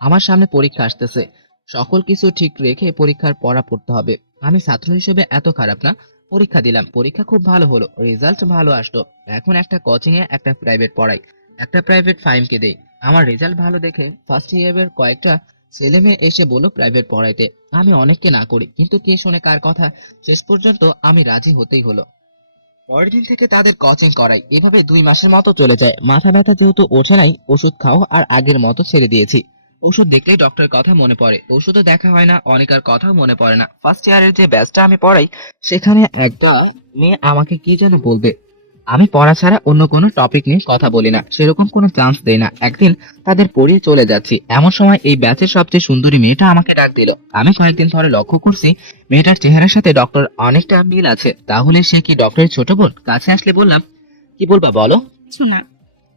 আমার সামনে পরীক্ষা আসতেছে, সকল কিছু ঠিক রেখে পরীক্ষার পড়া পড়তে হবে। আমি ছাত্র হিসেবে এত খারাপ না। পরীক্ষা দিলাম, পরীক্ষা খুব ভালো হলো, রেজাল্ট ভালো আসলো। এখন একটা কোচিং এ একটা প্রাইভেট পড়াই, একটা প্রাইভেট ফাইমকে দেই। আমার রেজাল্ট ভালো দেখে ফার্স্ট ইয়ারের কয়েকটা ছেলে মেয়ে এসে বলল প্রাইভেট পড়াইতে। আমি অনেককে না করি, কিন্তু কে শোনে কার কথা। শেষ পর্যন্ত আমি রাজি হতেই হলো। পরের দিন থেকে তাদের কোচিং করাই। এভাবে 2 মাসের মতো চলে যায়। মাথা ব্যথা যেহেতু ওঠে নাই, ওষুধ খাও আর আগের মতো ছেড়ে দিয়েছি। ওষুধ দেখলেই ডক্টরের কথা মনে পড়ে, ওষুধও দেখা হয় না, অনেকার কথাও মনে পড়ে না। ফার্স্ট ইয়ারের যে ব্যাচটা আমি পড়াই, সেখানে একটা মেয়ে আমাকে কি যেন বলবে। আমি পড়া ছাড়া অন্য কোনো টপিক নিয়ে কথা বলি না, সেরকম কোনো চান্স দেই না। একদিন তাদের পড়িয়ে চলে যাচ্ছি, এমন সময় এই ব্যাচের সবচেয়ে সুন্দরী মেয়েটা আমাকে ডাক দিল। আমি কয়েকদিন ধরে লক্ষ্য করছি মেয়েটার চেহারার সাথে ডক্টর অনেকটা মিল আছে। তাহলে সে কি ডক্টরের ছোট বোন? কাছে আসলে বললাম, কি বলবা বলো। কিছু না।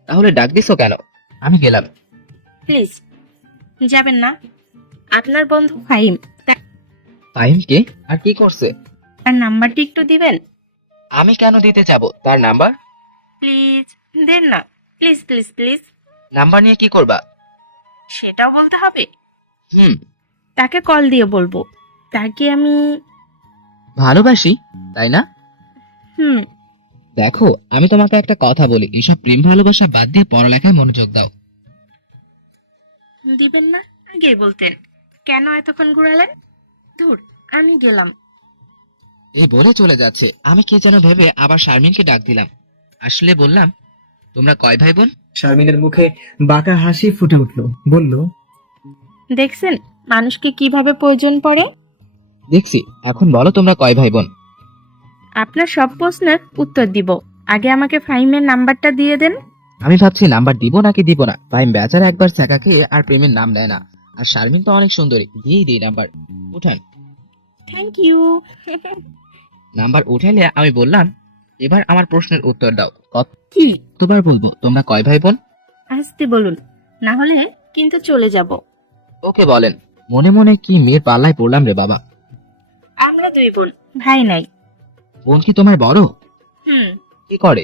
তাহলে ডাক দিছো কেন? আমি গেলাম। প্লিজ যাবেন না। আপনার বন্ধু ফাহিম, ফাহিমকে আর কি করছে? তার নাম্বারটি একটু দিবেন? আমি কেন দিতে যাব তার নাম্বার? প্লিজ দেন না, প্লিজ প্লিজ প্লিজ। নাম্বার নিয়ে কি করবা? সেটাও বলতে হবে? হুম, তাকে কল দিয়ে বলবো তাকে আমি ভালোবাসি, তাই না? হুম। দেখো, আমি তোমাকে একটা কথা বলি, এসব প্রেম ভালোবাসা বাদ দিয়ে পড়ালেখায় মনোযোগ দাও। দিবেন না? আগেই বলতেন, কেন এতক্ষণ ঘুরালেন? ধুর, আমি গেলাম। এই বলে চলে যাচ্ছে। আমি কি যেন ভেবে আবার শারমিনকে ডাক দিলাম। আসলে বললাম, তোমরা কয় ভাই বোন? শারমিনের মুখে বাঁকা হাসি ফুটে উঠল, বলল, দেখছেন মানুষকে কিভাবে প্রয়োজন পড়ে? দেখছি। এখন বলো তোমরা কয় ভাই বোন? আপনার সব প্রশ্নের উত্তর দিব, আগে আমাকে ফাহিমের নাম্বারটা দিয়ে দেন। আমি ভাবছি নাম্বার দিব নাকি দিব না। ভাই বেচারা একবার চাকা খেয়ে আর প্রেমের নাম নেয় না। আর শারমিন তো অনেক সুন্দরী, দিয়েই দিই নাম্বার। উঠান। Thank you. নাম্বার উঠাইলে আমি বললাম, এবার আমার প্রশ্নের উত্তর দাও। কি? কতবার বলবো তোমরা কয় ভাই বোন? আসতে বলুন, না হলে কিন্তু চলে যাব। ওকে বলেন। মনে মনে কি মেয়ের পাল্লায় পড়লাম রে বাবা। আমরা 2 বোন, ভাই নাই। বোন কি তোমার বড়? হুম। কি করে?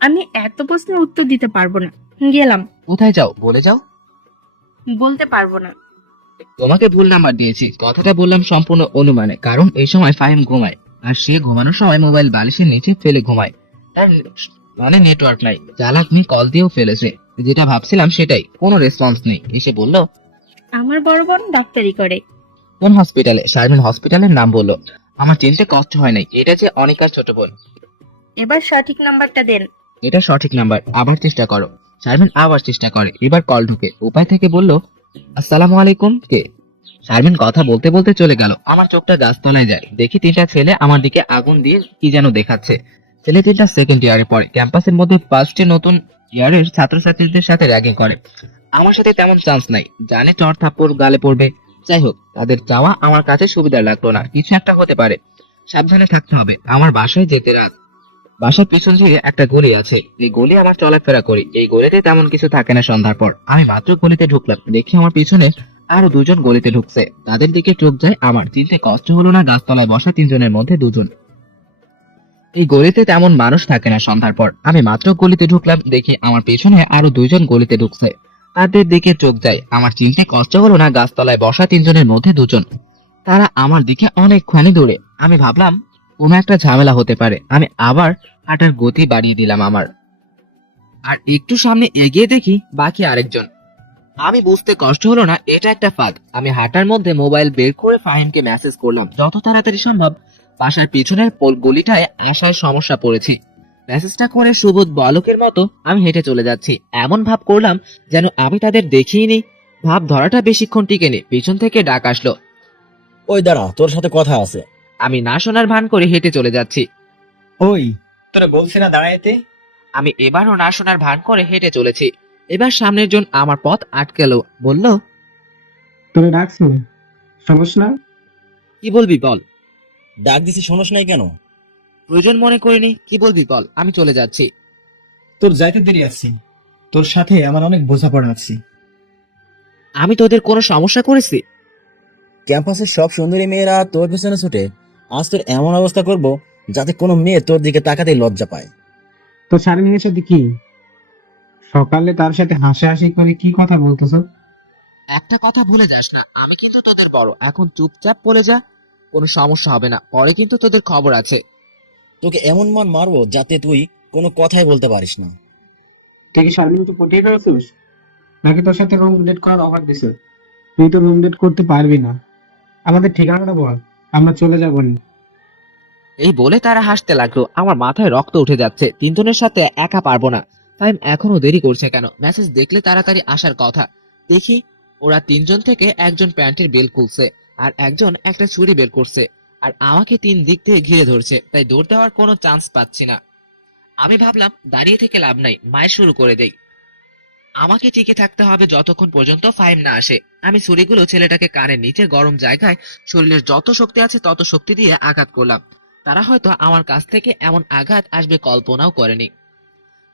আমি এত প্রশ্নের উত্তর দিতে পারবো না, গেলাম। কোথায় যাও বলে যাও। বলতে পারবো না। তোমাকে ভুল নাম্বার দিয়েছি, কথাটা বললাম সম্পূর্ণ অনুমানে, কারণ এই সময় ফাহিম ঘুমায় আর সে ঘুমানোর সময় মোবাইল বালিশের নিচে ফেলে ঘুমায়। তার মানে নেটওয়ার্ক নাই। চালাক মেয়ে কল দিয়েও ফেলেছে। যেটা ভাবছিলাম সেটাই, কোনো রেসপন্স নেই। এসে বলল, আমার বড় বোন ডাক্তারি করে। কোন হসপিটালে? শারমিন হসপিটালের নাম বললো। আমার চিনতে কষ্ট হয় নাই, এটা যে অনিকার ছোট বোন। এবার সঠিক নাম্বারটা দেন। এটা সঠিক নাম্বার, আবার চেষ্টা করো। শারমিন আবার চেষ্টা করে, এবার কল ঢুকে। উপায় থেকে বলল, আসসালামু আলাইকুম। কে? শারমিন কথা বলতে বলতে চলে গেল। আমার চোখটা গাছতলায় যায়, দেখি 3টা ছেলে আমার দিকে আগুন দিয়ে কি যেন দেখাচ্ছে। ছেলে 3টা সেকেন্ড ইয়ারে পড়ে, ক্যাম্পাসের মধ্যে ফার্স্টে নতুন ইয়ারের ছাত্রছাত্রীদের সাথে র্যাগিং করে। আমার সাথে তেমন চান্স নাই, জানে চড় থাপ্পড় গালে পড়বে। যাই হোক, তাদের চাওয়া আমার কাছে সুবিধা লাগতো না। কিছু একটা হতে পারে, সাবধানে থাকতে হবে। আমার বাসায় যেতে রাত। বাসার পিছন দিকে একটা গলি আছে, এই গলি আমার চলাফেরা করি। এই গলিতে তেমন কিছু থাকে না সন্ধ্যার পর। আমি মাত্র গলিতে ঢুকলাম, দেখি আমার পিছনে আরো 2 জন গলিতে ঢুকছে। তাদের দিকে চোখ যায় আমার। চিনতে কষ্ট হলো না, গাছতলায় বসা 3 জনের মধ্যে 2 জন। এই গলিতে তেমন মানুষ থাকে না সন্ধ্যার পর। আমি মাত্র গলিতে ঢুকলাম, দেখি আমার পেছনে আরো 2 জন গলিতে ঢুকছে। তাদের দিকে চোখ যায় আমার। চিনতে কষ্ট হলো না, গাছতলায় বসা 3 জনের মধ্যে 2 জন। তারা আমার দিকে অনেকখানি দূরে। আমি ভাবলাম কোনো একটা ঝামেলা হতে পারে। আমি আবার হাঁটার গতি বাড়িয়ে দিলাম আমার। আর একটু সামনে এগিয়ে দেখি বাকি আরেকজন। আমি বুঝতে কষ্ট হলো না এটা একটা ফাঁদ। আমি হাঁটার মধ্যে মোবাইল বের করে ফাহিমকে মেসেজ করলাম, যত তাড়াতাড়ি সম্ভব বাসার পিছনের গলিটায় আসার সমস্যা পড়েছি। মেসেজটা করে সুবোধ বালকের মতো আমি হেঁটে চলে যাচ্ছি। এমন ভাব করলাম যেন আমি তাদের দেখিনি। ভাব ধরাটা বেশিক্ষণ টিকেনি, পিছন থেকে ডাক আসলো, ওই দাঁড়া, তোর সাথে কথা আছে। আমি না শোনার ভান করে হেঁটে চলে যাচ্ছি। ওই, তোরা বলছি না দাঁড়াইতে? আমি এবারও না শোনার ভান করে হেঁটে চলেছি। এবার সামনের জন আমার পথ আটকেলো, বলল, তোরা ডাকছো, সমস্যা না? কি বলবি বল। ডাক দিছি শোনস নাই কেন? প্রয়োজন মনে করিনি, কি বলবি বল, আমি চলে যাচ্ছি। তোর যাইতে দেরি আছি, তোর সাথে আমার অনেক বোঝাপড়া আছে। আমি তোদের কোনো সমস্যা করেছি? ক্যাম্পাসের সব সুন্দরী মেয়েরা তোর পেছনে ছুটে, আজ তোর এমন অবস্থা করব যাতে কোনো মেয়ে তোর দিকে তাকাতেই লজ্জা পায়। তোর শারমিনের সাথে কি সকালে তার সাথে হাসাহাসি করে কি কথা বলতেছো? একটা কথা ভুলে যাস না, আমি কিন্তু তোদের বড়, এখন চুপচাপ বলে যা, কোনো সমস্যা হবে না, পরে কিন্তু তোদের খবর আছে। তোকে এমন মান মারবো যাতে তুই কোনো কথাই বলতে পারিস না। তুই কি শারমিনকে পটিয়ে ফেলছিস, নাকি তোর সাথে রুম ডেট করার অফার দিছে? তুই তো রুম ডেট করতে পারবি না, আমাদের ঠিকানাটা বল, আমরা চলে যাবো নি। এই বলে তারা হাসতে লাগলো। আমার মাথায় রক্ত উঠে যাচ্ছে, তিনজনের সাথে একা পারবো না। ফাইম এখনো দেরি করছে কেন? মেসেজ দেখলে তাড়াতাড়ি আসার কথা। দেখি ওরা তিনজন থেকে একজন প্যান্টের বেল খুলছে, আর একজন একটা ছুরি বের করছে, আর আমাকে তিন দিক থেকে ঘিরে ধরছে, তাই দৌড় দেওয়ার কোনো চান্স পাচ্ছি না। আমি ভাবলাম দাঁড়িয়ে থেকে লাভ নাই, মায়ের শুরু করে দেই। আমাকে টিকে থাকতে হবে যতক্ষণ পর্যন্ত ফাইম না আসে। আমি ছুরিগুলো ছেলেটাকে কানের নিচে গরম জায়গায় শরীরের যত শক্তি আছে তত শক্তি দিয়ে আঘাত করলাম। তারা হয়তো আমার কাছ থেকে এমন আঘাত আসবে কল্পনাও করেনি,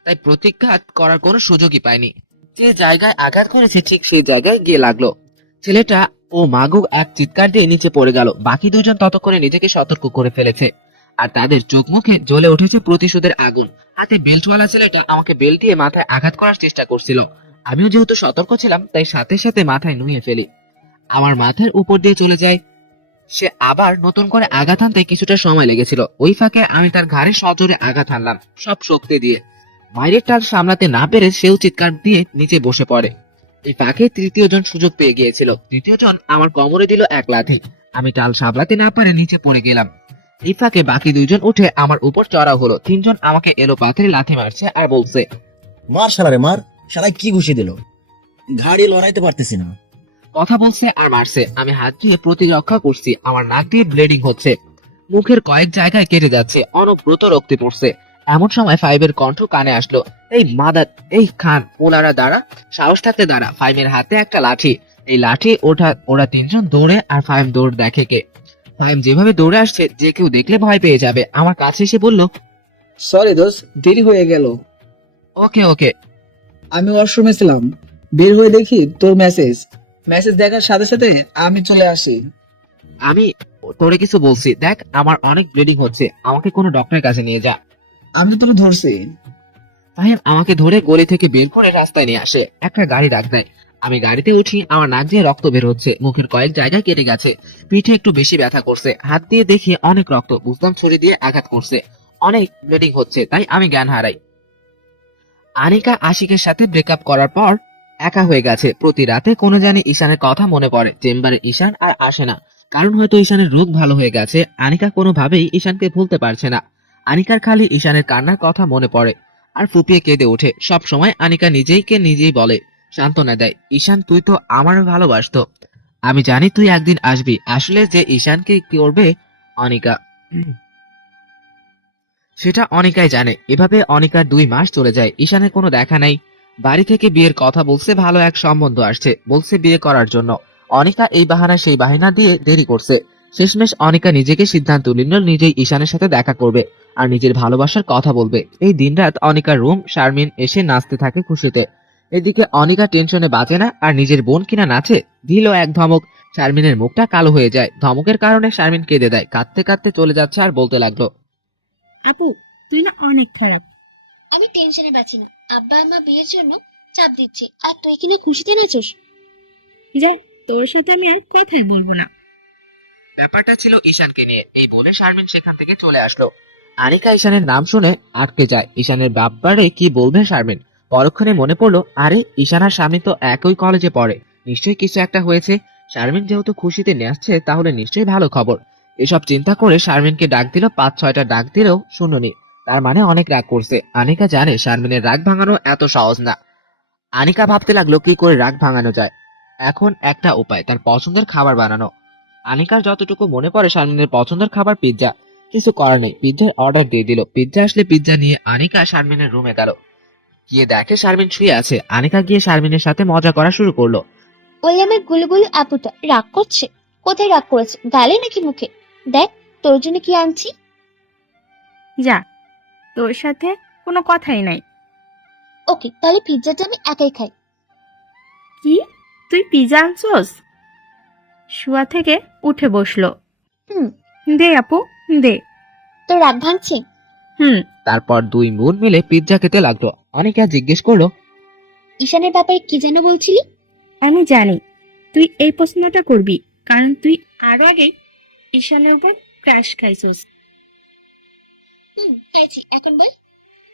তাই প্রতিঘাত করার কোনো সুযোগই পায়নি। যে জায়গায় আঘাত করেছে ঠিক সেই জায়গায় গিয়ে লাগলো। ছেলেটা ও মাগু এক চিৎকার দিয়ে নিচে পড়ে গেল। বাকি দুজন ততক্ষণে নিজেকে সতর্ক করে ফেলেছে, আর তাদের চোখ মুখে জ্বলে উঠেছে প্রতিশোধের আগুন। হাতে বেল্টওয়ালা ছেলেটা আমাকে বেল্ট দিয়ে মাথায় আঘাত করার চেষ্টা করছিল। আমিও যেহেতু সতর্ক ছিলাম, তাই সাথে সাথে মাথায় নুয়ে ফেলি। আমার মাথার উপর দিয়ে চলে যায়। সে আবার নতুন করে আঘাত আনতে কিছুটা সময় লেগেছিল। ওই ফাঁকে আমি তার ঘাড়ে সজোরে আঘাত হানলাম, সব শক্তি দিয়ে। মায়ের টাল সামলাতে না পেরে সেও চিৎকার দিয়ে নিচে বসে পড়ে। এই ফাঁকে তৃতীয় জন সুযোগ পেয়ে গিয়েছিল। তৃতীয় জন আমার কোমরে দিল এক লাথি। আমি টাল সামলাতে না পারে নিচে পড়ে গেলাম। এই ফাঁকে বাকি দুইজন উঠে আমার উপর চড়াও হলো। তিনজন আমাকে এলো পাথরে লাথি মারছে আর বলছে, মার শালারে মার, শালাই কি ঘুষি দিল, ঘাড়ি লড়াইতে পারতেছি না। কথা বলছে আর মারছে। আমি হাত দিয়ে প্রতিরক্ষা করছি। আমার নাক দিয়ে ব্লিডিং হচ্ছে, মুখের কয়েক জায়গায় কেটে যাচ্ছে, অনবরত রক্তে পড়ছে। এমন সময় ফাইভের কণ্ঠ কানে আসলো, এই মাদার, এই খান পোলারা দাঁড়া, সাহস থাকতে দাঁড়া। ফাইভের হাতে একটা লাঠি। এই লাঠি ওরা তিনজন দৌড়ে, আর ফাইভ দৌড় দেখে কে। ফাইভ যেভাবে দৌড়ে আসছে, যে কেউ দেখলে ভয় পেয়ে যাবে। আমার কাছে এসে বলল, সরি দোস্ত, দেরি হয়ে গেল। ওকে ওকে। আমি ওয়াশরুমে ছিলাম, বের হয়ে দেখি তোর মেসেজ দেখার সাথে সাথে আমি চলে আসি। আমি তোরে কিছু বলছি, দেখ আমার অনেক ব্লিডিং হচ্ছে, আমাকে কোনো ডক্টরের কাছে নিয়ে যা। আমি তো তোর ধরছি। ফাহিম আমাকে ধরে গলি থেকে বের করে রাস্তায় নিয়ে আসে, একটা গাড়ি ডাক দেয়। আমি গাড়িতে উঠি। আমার নাক দিয়ে রক্ত বের হচ্ছে, মুখের কয়েক জায়গায় কেটে গেছে, পিঠে একটু বেশি ব্যথা করছে। হাত দিয়ে দেখি অনেক রক্ত, বুঝলাম ছুরি দিয়ে আঘাত করছে, অনেক ব্লিডিং হচ্ছে, তাই আমি জ্ঞান হারাই। আনিকা আশিকের সাথে ব্রেকআপ করার পর একা হয়ে গেছে। প্রতি রাতে কোনো জানি ঈশানের কথা মনে পড়ে। চেম্বারে ঈশান আর আসে না, কারণ হয়তো ঈশানের রোগ ভালো হয়ে গেছে। আনিকা কোনোভাবেই ঈশানকে ভুলতে পারছে না। আনিকার খালি ঈশানের কান্নার কথা মনে পড়ে আর ফুপিয়ে কেঁদে ওঠে। সব সময় আনিকা নিজেই বলে, সান্ত্বনা দেয়, ঈশান তুই তো আমারও ভালোবাসতো, আমি জানি তুই একদিন আসবি। আসলে যে ঈশানকে কি করবে অনিকা, সেটা অনিকাই জানে। এভাবে অনিকার 2 মাস চলে যায়, ঈশানের কোনো দেখা নাই। বাড়ি থেকে বিয়ের কথা বলছে, ভালো এক সম্বন্ধ আসছে, বলছে বিয়ে করার জন্য। অনিকা এই বাহানা সেই বাহানা দিয়ে দেরি করছে। শেষমেশ অনিকা নিজেকে সিদ্ধান্ত নিল নিজেই ঈশানের সাথে দেখা করবে আর নিজের ভালোবাসার কথা বলবে। এই দিনরাত অনিকার রুম শারমিন এসে নাচতে থাকে খুশিতে। এদিকে অনিকা টেনশনে বাঁচে না, আর নিজের বোন কিনা নাচে, দিল এক ধমক। শারমিনের মুখটা কালো হয়ে যায়। ধমকের কারণে শারমিন কেঁদে দেয়, কাঁদতে কাঁদতে চলে যাচ্ছে আর বলতে লাগলো, আপু, তুই না অনেক খারাপ। আমি টেনশনে বাঁচি না, আব্বা আম্মা বিয়ের জন্য চাপ দিচ্ছে, আর তুই কিনা খুশিতে নাচোস। যা, তোর সাথে আমি আর কথাই বলবো না। ব্যাপারটা ছিল ঈশানকে নিয়ে। এই বলে শারমিন সেখান থেকে চলে আসলো। আনিকা ঈশানের নাম শুনে আটকে যায়। ঈশানের ব্যাপারে কি বলবে শারমিন? পরক্ষণে মনে পড়লো, আরে ঈশান আর স্বামী তো একই কলেজে পড়ে, নিশ্চয়ই কিছু একটা হয়েছে। শারমিন যেহেতু খুশিতে নাচছে, তাহলে নিশ্চয়ই ভালো খবর। এসব চিন্তা করে শারমিনকে ডাক দিল। 5-6টা ডাক দিলেও শুনুনি, তার মানে অনেক রাগ করছে। আনিকা জানে শারমিনের রাগ ভাঙানো এত সহজ না। আনিকা ভাবতে লাগলো কি করে রাগ ভাঙানো যায়। এখন একটা উপায়, তার পছন্দের খাবার বানানো। আনিকার যতটুকু মনে পড়ে শারমিনের পছন্দের খাবার পিৎজা। কিছু করার নেই, পিৎজার অর্ডার দিয়ে দিল। পিৎজা আসলে পিৎজা নিয়ে আনিকা শারমিনের রুমে গেল। গিয়ে দেখে শারমিন শুয়ে আছে। আনিকা গিয়ে শারমিনের সাথে মজা করা শুরু করলো। ওই আমার গুলুগুলু আপুটা রাগ করছে। কোথায় রাগ করেছে, গালে নাকি মুখে? দেখ তোর জন্য কি আনছি। যা, তোর সাথে কোনো কথাই নাই। ওকে, তাহলে পিৎজাটা আমি একাই খাই। কি, তুই পিজা আনছস? শুয়া থেকে উঠে বসলো। হুম। দে আপু, দে। তোর রাগ ভাঙছে? হুম। তারপর দুই বোন মিলে পিৎজা খেতে লাগলো। অনিকা জিজ্ঞেস করলো, ঈশানের ব্যাপারে কি যেন বলছিলি? আমি জানি তুই এই প্রশ্নটা করবি, কারণ তুই আরো আগে ঈশানের উপর ক্রাশ খাইছস। খাইছি, এখন বল।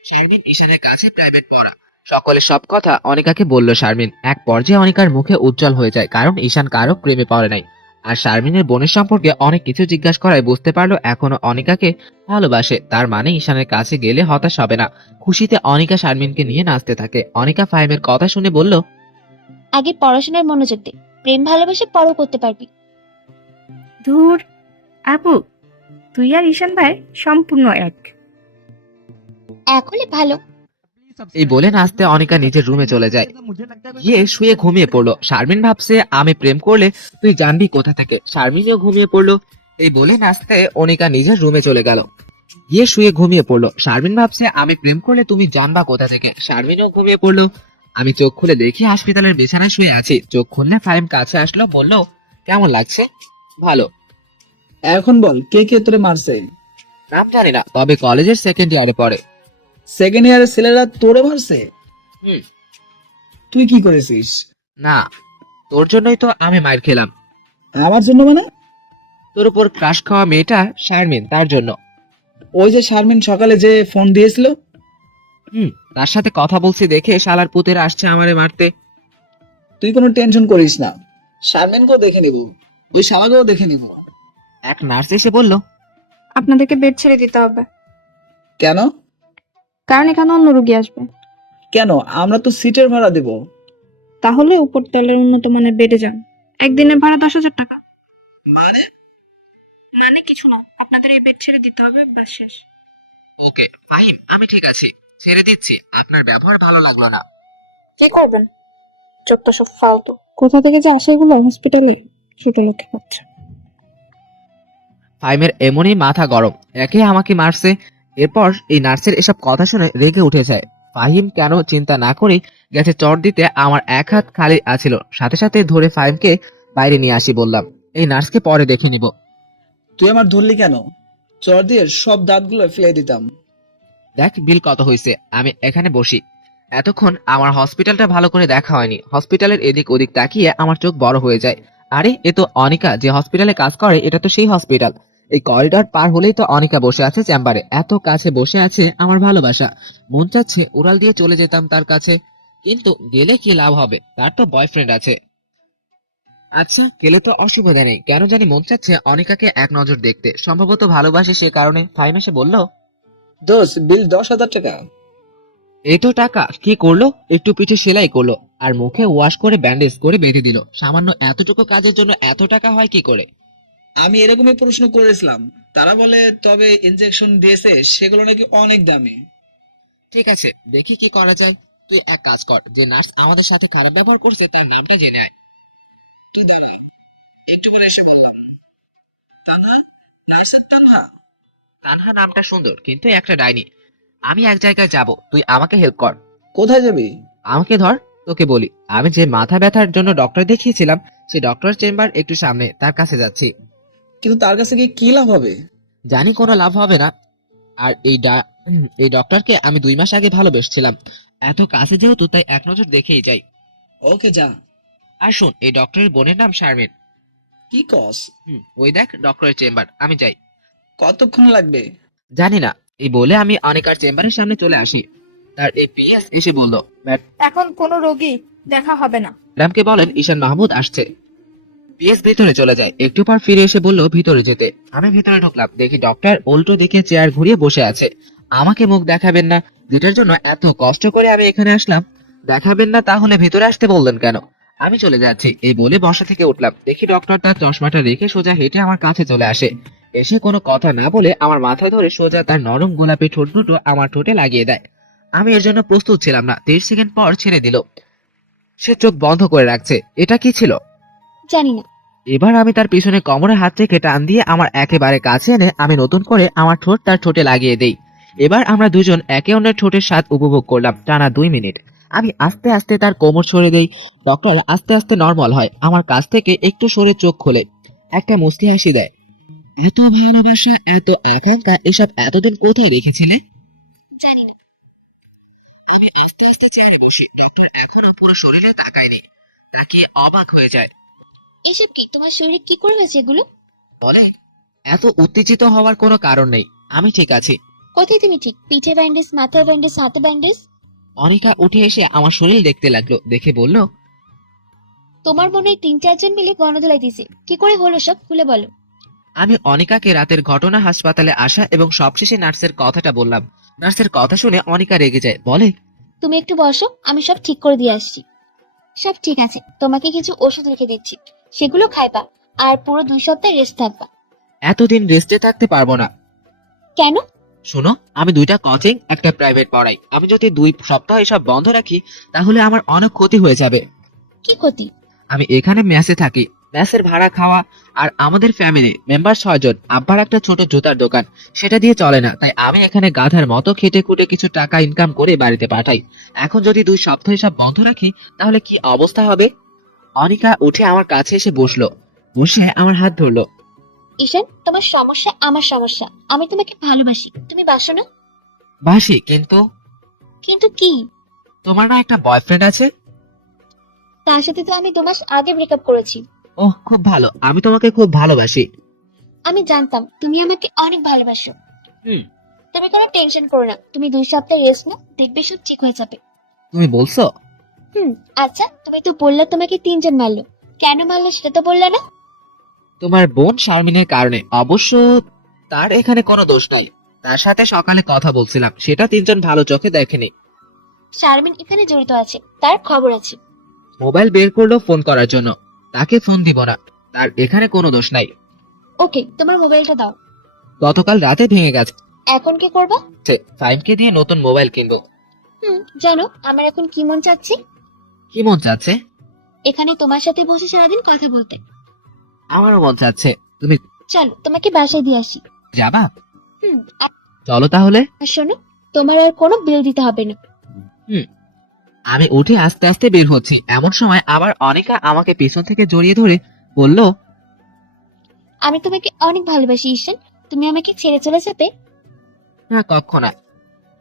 শারমিন ঈশানের কাছে প্রাইভেট পড়া। সকলে সব কথা অনিকাকে বলল শারমিন। এক পর্যায়ে অনিকার মুখে উজ্জ্বল হয়ে যায়, কারণ ঈশান কারো প্রেমে পড়ে নাই। আর শারমিনের বোনের সম্পর্কে অনেক কিছু জিজ্ঞাসা করায় বুঝতে পারলো এখনো অনিকাকে ভালোবাসে। তার মানে ঈশানের কাছে গেলে হতাশ হবে না। খুশিতে অনিকা শারমিনকে নিয়ে নাচতে থাকে। অনিকা ফাহিমের কথা শুনে বলল, আগে পড়াশোনায় মনোযোগ দে, প্রেম ভালোবাসা পরও করতে পারবি। ধুর আপু, তুই আর ঈশান ভাই সম্পূর্ণ এক। এখন ভালো। এই বলে নাচতে অনিকা নিজের রুমে চলে যায়। গিয়ে শুয়ে ঘুমিয়ে পড়লো। শারমিন ভাবছে আমি প্রেম করলে তুই জানবি কোথা থেকে। শারমিনও ঘুমিয়ে পড়লো। এই বলে নাচতে অনিকা নিজের রুমে চলে গেল। গিয়ে শুয়ে ঘুমিয়ে পড়লো। শারমিন ভাবছে আমি প্রেম করলে তুমি জানবা কোথা থেকে। শারমিনও ঘুমিয়ে পড়লো। আমি চোখ খুলে দেখি হাসপাতালের বিছানায় শুয়ে আছি। চোখ খুললে ফাহিম কাছে আসলো, বলল, কেমন লাগছে? ভালো। এখন বল, কে কে তোরে মারছে? নাম জানি না, তবে কলেজের সেকেন্ড ইয়ারে পড়ে। সেকেন্ড ইয়ারের ছেলেরা তোরে মারছে? হুম। তুই কি করেছিস? না, তোর জন্যই তো আমি মার খেলাম। আমার জন্য মানে? তোর উপর ক্রাশ খাওয়া মেয়েটা শারমিন, তার জন্য। ওই যে শারমিন সকালে যে ফোন দিয়েছিল? তার সাথে কথা বলছি দেখে শালার পুতেরা আসছে আমারে মারতে। তুই কোনো টেনশন করিস না, শারমিনকেও দেখে নিব, ওই শালাকেও দেখে নিব। এক নার্স এসে বলল, আপনাদেরকে বেড ছেড়ে দিতে হবে, কেন? কারণ এখানে অন্য রোগী আসবে। কেন? আমরা তো সিটের ভাড়া দেব। তাহলে উপর তলের উন্নত মানের বেডে যান। একদিনের ভাড়া 10,000 টাকা। মানে? মানে কিছু না, আপনাদের এই বেড ছেড়ে দিতে হবে, ব্যাস শেষ। ওকে ফাহিম, আমি ঠিক আছি, ছেড়ে দিচ্ছি। আপনার ব্যবহার ভালো লাগলো না। কি করবেন? যত সব ফালতু। কোথা থেকে যে আসে এগুলো হসপিটালে, ছোট লোকে পাচ্ছে। ফাহিমের এমনই মাথা গরম, একে আমাকে মারছে। এরপর এই নার্সের এসব কথা শুনে রেগে উঠে যায়। ফাহিম কেন চিন্তা না করে গেছে চট দিতে। আমার এক হাত খালি আছিল, সাথে সাথে ধরে ফাহিমকে বাইরে নিয়ে আসি। বললাম, এই নার্সকে পরে দেখে নিব। তুই আমার ধরলি কেন? চর দিয়ে সব দাঁতগুলো ফেলে দিতাম। দেখ বিল কত হয়েছে, আমি এখানে বসি। এতক্ষণ আমার হসপিটালটা ভালো করে দেখা হয়নি। হসপিটালের এদিক ওদিক তাকিয়ে আমার চোখ বড় হয়ে যায়। আরে এ তো অনিকা, যে হসপিটালে কাজ করে, এটা তো সেই হসপিটাল। এই করিডর পার হলেই তো অনিকা বসে আছে চেম্বারে। এত কাছে বসে আছে আমার ভালোবাসা। মন চাচ্ছে উড়াল দিয়ে চলে যেতাম তার কাছে, কিন্তু গেলে কি লাভ হবে, তার তো বয়ফ্রেন্ড আছে। আচ্ছা, গেলে তো অসুবিধা নেই, কেন জানি মন চাচ্ছে অনিকাকে এক নজর দেখতে। সম্ভবত ভালোবাসে সে কারণে। ফাহিম এসে বলল, দোষ, বিল 10,000 টাকা। এই তো টাকা। কি করলো? একটু পিঠে সেলাই করলো আর মুখে ওয়াশ করে ব্যান্ডেজ করে বেঁধে দিল। সামান্য এতটুকু কাজের জন্য এত টাকা হয় কি করে? আমি এরকমই প্রশ্ন করেছিলাম, তারা বলে তবে ইনজেকশন দিয়েছে সেগুলো নাকি অনেক দামি। ঠিক আছে, দেখি কি করা যায়। তুই এক কাজ কর, যে নার্স আমাদের সাথে খারাপ ব্যবহার করেছে তার নামটা জেনে আয়। তুই দাঁড়া, একটু করে এসে বললাম। তানহা, নার্সের তানহা। তানহা নামটা সুন্দর, কিন্তু একটা ডাইনি। আমি এক জায়গায় যাব, তুই আমাকে হেল্প কর। কোথায় যাবি? আমাকে ধর, তোকে বলি। আমি যে মাথা ব্যথার জন্য ডক্টর দেখিয়েছিলাম, সেই ডক্টর চেম্বার একটু সামনে, তার কাছে যাচ্ছি। কিন্তু তার কাছে গিয়ে কি লাভ হবে? জানি কোনো লাভ হবে না। আর এই ডক্টরকে আমি 2 মাস আগে ভালোবেসেছিলাম। এত কাছে যেহেতু, তাই এক নজর দেখেই যাই। ওকে যা। আর শোন, এই ডক্টরের বোনের নাম শারমিন। কি কস? ওই দেখ ডক্টরের চেম্বার, আমি যাই। কতক্ষণ লাগবে? জানি না। এই বলে আমি অনিকার চেম্বারের সামনে চলে আসি। তার এই পিএস এসে বলল, এখন কোনো রোগী দেখা হবে না। ম্যাডামকে বলেন ঈশান মাহমুদ আসছে। পিএস ভিতরে চলে যায়। একটু পর ফিরে এসে বলল ভিতরে যেতে। আমি ভিতরে ঢুকলাম, দেখি ডক্টর উল্টো দিকে চেয়ার ঘুরিয়ে বসে আছে। আমাকে মুখ দেখাবেন না, যেটার জন্য এত কষ্ট করে আমি এখানে আসলাম। দেখাবেন না, তাহলে ভিতরে আসতে বললেন কেন? আমি চলে যাচ্ছি এই বলে বসা থেকে উঠলাম। দেখি ডক্টর তার চশমাটা রেখে সোজা হেঁটে আমার কাছে চলে আসে। এসে কোনো কথা না বলে আমার মাথায় ধরে সোজা তার নরম গোলাপি ঠোঁট দুটো আমার ঠোঁটে লাগিয়ে দেয়। আমি এর জন্য প্রস্তুত ছিলাম না। 30 সেকেন্ড পর ছেড়ে দিল। সে চোখ বন্ধ করে রাখছে। এটা কি ছিল? জানি না। এবার আমি তার পিছনে কোমরে হাত রেখে টান দিয়ে আমার একেবারে কাছে এনে আমি নতুন করে আমার ঠোঁট তার ঠোঁটে লাগিয়ে দেই। এবার আমরা দুজন একে অন্যের ঠোঁটের স্বাদ উপভোগ করলাম টানা 2 মিনিট। আমি আস্তে আস্তে তার কোমর সরে দেই। ডক্টর আস্তে আস্তে নর্মাল হয়, আমার কাছ থেকে একটু সরে চোখ খোলে, একটা মুচকি হাসি দেয়। এত ভালোবাসা, এত আকাঙ্ক্ষা, এসব এতদিন কোথায় রেখেছিলে? জানি না। আমি আস্তে আস্তে চেয়ারে বসি। ডাক্তার এখনো পুরো শরীরে তাকায়নি, তাকিয়ে অবাক হয়ে যায়। এসব কি? তোমার শরীরে কি করে হয়েছে এগুলো? বলে, এত উত্তেজিত হওয়ার কোনো কারণ নেই, আমি ঠিক আছি। কোথায় তুমি ঠিক? পিঠে ব্যান্ডেজ, মাথায় ব্যান্ডেজ, হাতে ব্যান্ডেজ? অনিকা উঠে এসে আমার শরীর দেখতে লাগলো, দেখে বলল, তোমার মনে হয় 3-4 জন মিলে গণধোলাই দিছে। কি করে হলো সব খুলে বলো। আমি অনিকাকে রাতের ঘটনা, হাসপাতালে আসা এবং সবশেষে নার্সের কথাটা বললাম। নার্সের কথা শুনে অনিকা রেগে যায়, বলে, তুমি একটু বসো, আমি সব ঠিক করে দিয়ে আসছি। সব ঠিক আছে, তোমাকে কিছু ওষুধ লিখে দিচ্ছি, সেগুলো খাইবা, আর পুরো 2 সপ্তাহ রেস্ট থাকবা। এতদিন রেস্টে থাকতে পারবো না। কেন? শোনো, আমি 2টা কোচিং, একটা প্রাইভেট পড়াই। আমি যদি 2 সপ্তাহ এসব বন্ধ রাখি তাহলে আমার অনেক ক্ষতি হয়ে যাবে। কি ক্ষতি? আমি এখানে মেসে থাকি, মেসের ভাড়া, খাওয়া, আর আমাদের ফ্যামিলি মেম্বার 6 জন। আব্বার একটা ছোট জুতার দোকান, সেটা দিয়ে চলে না। তাই আমি এখানে গাধার মতো খেটে খুটে কিছু টাকা ইনকাম করে বাড়িতে পাঠাই। এখন যদি 2 সপ্তাহ এসব বন্ধ রাখি তাহলে কি অবস্থা হবে? অনিকা উঠে আমার কাছে এসে বসলো, বসে আমার হাত ধরলো। ঈশান, তোমার সমস্যা আমার সমস্যা। আমি তোমাকে ভালোবাসি, তুমি বাসো না? বাসি, কিন্তু কিন্তু কি? তোমার না একটা বয়ফ্রেন্ড আছে? তার সাথে তো আমি 2 মাস আগে ব্রেকআপ করেছি। ওহ, খুব ভালো, আমি তোমাকে খুব ভালোবাসি। আমি জানতাম তুমি আমাকে অনেক ভালোবাসো। হুম। তুমি কোনো টেনশন করো না, তুমি 2 সপ্তাহ রেস্ট নাও, দেখবে সব ঠিক হয়ে যাবে। তুমি বলছো? আচ্ছা, তুমি তো বললে তোমাকে 3 জন মারলো, কেন মারলো সেটা তো বললে না। তোমার বোন শারমিনের কারণে। অবশ্য তার এখানে কোনো দোষ নাই। তার সাথে সকালে কথা বলছিলাম, সেটা 3 জন ভালো চোখে দেখেনি। শারমিন এখানে জড়িত আছে, তার খবর আছে। মোবাইল বের করলো ফোন করার জন্য, তাকে ফোন দিব না, তার এখানে কোনো দোষ নাই। ওকে, তোমার মোবাইলটা দাও। গতকাল রাতে ভেঙে গেছে। এখন কি করবা? ফাইমকে দিয়ে নতুন মোবাইল কিনবো। জানো আমার এখন কি মন চাচ্ছে? কি মন চাচ্ছে? এখানে তোমার সাথে বসে সারাদিন কথা বলতে। আমারও মন চাচ্ছে। তুমি চলো তোমাকে বাসায় দিয়ে আসি। যাবা? আর চলো তাহলে। শোনো, তোমার আর কোনো বিল দিতে হবে না। আমি উঠে আস্তে আস্তে বের হচ্ছি, এমন সময় আবার অনিকা আমাকে পেছন থেকে জড়িয়ে ধরে বলল, আমি তোমাকে অনেক ভালোবাসি ঈশান, তুমি আমাকে ছেড়ে চলে যাবে? না, কখনো না।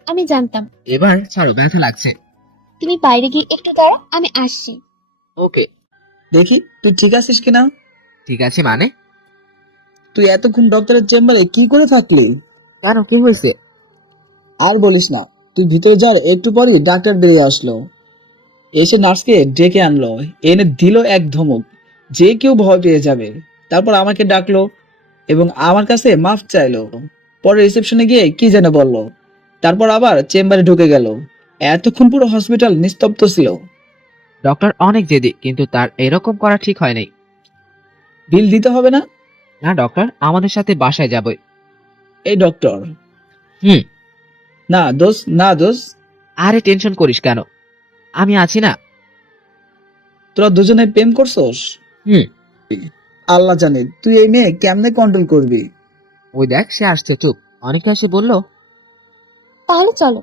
আমি জানতাম। এবার ছাড়ো, ব্যথা লাগছে। তুমি বাইরে গিয়ে একটু দাঁড়াও, আমি আসছি। ওকে। দেখি তুই ঠিক আছিস কিনা। ঠিক আছে মানে? তুই এতক্ষণ ডক্টরের চেম্বারে কি করে থাকলি? কেন, কি হয়েছে? আর বলিস না, তুই ভিতরে যার একটু পরই ডাক্তার বেরিয়ে আসলো, এসে নার্সকে ডেকে আনলো, এনে দিল এক ধমক, যে কেউ ভয় পেয়ে যাবে। তারপর আমাকে ডাকলো এবং আমার কাছে মাফ চাইলো। পরে রিসেপশনে গিয়ে কি যেন বললো, তারপর আবার চেম্বারে ঢুকে গেল। এতক্ষণ পুরো হসপিটাল নিস্তব্ধ ছিল। ডক্টর অনেক জেদি, কিন্তু তার এরকম করা ঠিক হয় নাই। বিল দিতে হবে না? না ডক্টর, আমাদের সাথে বাসায় যাবে। এই ডক্টর। হুম। না দোষ, না দোষ। আরে টেনশন করিস কেন, আমি আছি না। তোরা দুজনে প্রেম করছস? হুম। আল্লাহ জানে তুই এই মেয়ে কেমনে কন্ট্রোল করবি। ওই দেখ, সে আসছে। চুপ। অনিকা এসে বলল, তাহলে চলো।